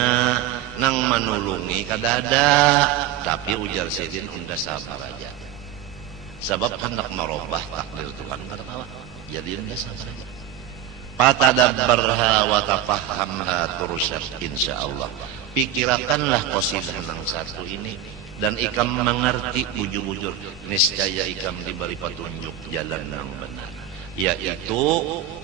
nang menulungi kada ada. Tapi ujar sidin unda sabar aja. Sebab hendak merubah takdir Tuhan kada tahu. Jadi unda sabar aja. Patadabbarha wa tafahamha turusyad insyaallah. Pikirakanlah qasidah nang satu ini dan ikam mengerti bujur-bujur, niscaya ikam diberi petunjuk jalan yang benar, yaitu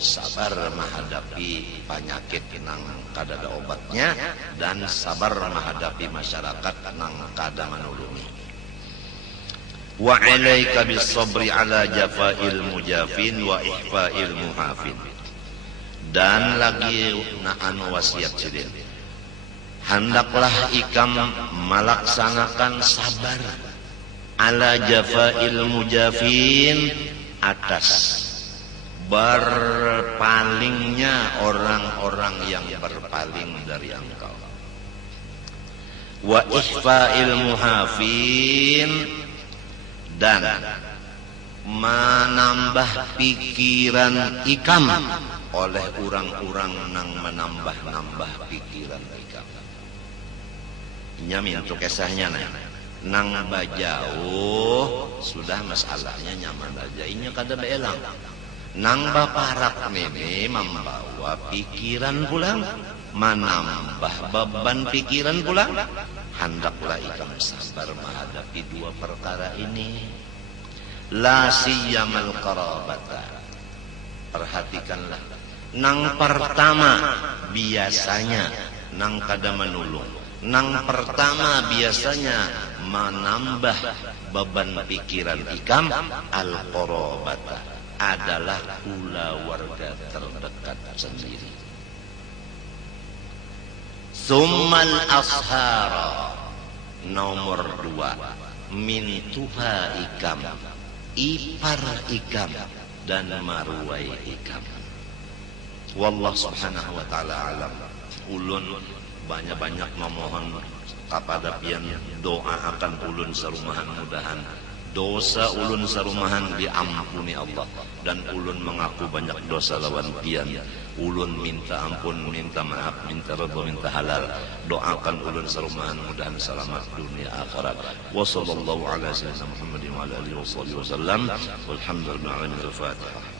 sabar menghadapi penyakit nang kada ada obatnya dan sabar menghadapi masyarakat nang kada menulungi. Wa 'alaika bis sabri 'ala jafa'il mujafin wa ihfa'il muhafin. Dan lagi anu wasiat sidin, hendaklah ikam melaksanakan sabar ala jafa'il mujafin, atas berpalingnya orang-orang yang berpaling dari engkau. Wa ihfa'il muhafin, dan menambah pikiran ikam oleh orang-orang nang menambah-nambah pikiran ikam. Nyami untuk kisahnya nang bajauh sudah masalahnya nyaman aja, inya kada beelang. Nang baparak ini membawa pikiran pulang, menambah beban pikiran pulang. Hendaklah ikam sabar menghadapi dua perkara ini. La siyamal qarabata. Perhatikanlah. Nang pertama biasanya nang kada menulung. Nang pertama biasanya menambah beban pikiran ikam, al-qarabata, adalah pula warga terdekat sendiri. Summal ashara, nomor dua, mintuha ikam, ipar ikam dan maruai ikam. Wallah subhanahu wa ta'ala alam. Ulun banyak-banyak memohon kepada pian doa akan ulun serumahan, mudahan dosa ulun serumahan diampuni Allah, dan ulun mengaku banyak dosa lawan pian. Ulun minta ampun, minta maaf, minta redha, minta halal. Doakan ulun serumahan mudahan selamat dunia akhirat. Wa sallallahu ala sayyidina Muhammadin wa ala alihi wasallam. Walhamdulillahi rabbil alamin. Al-Fatihah.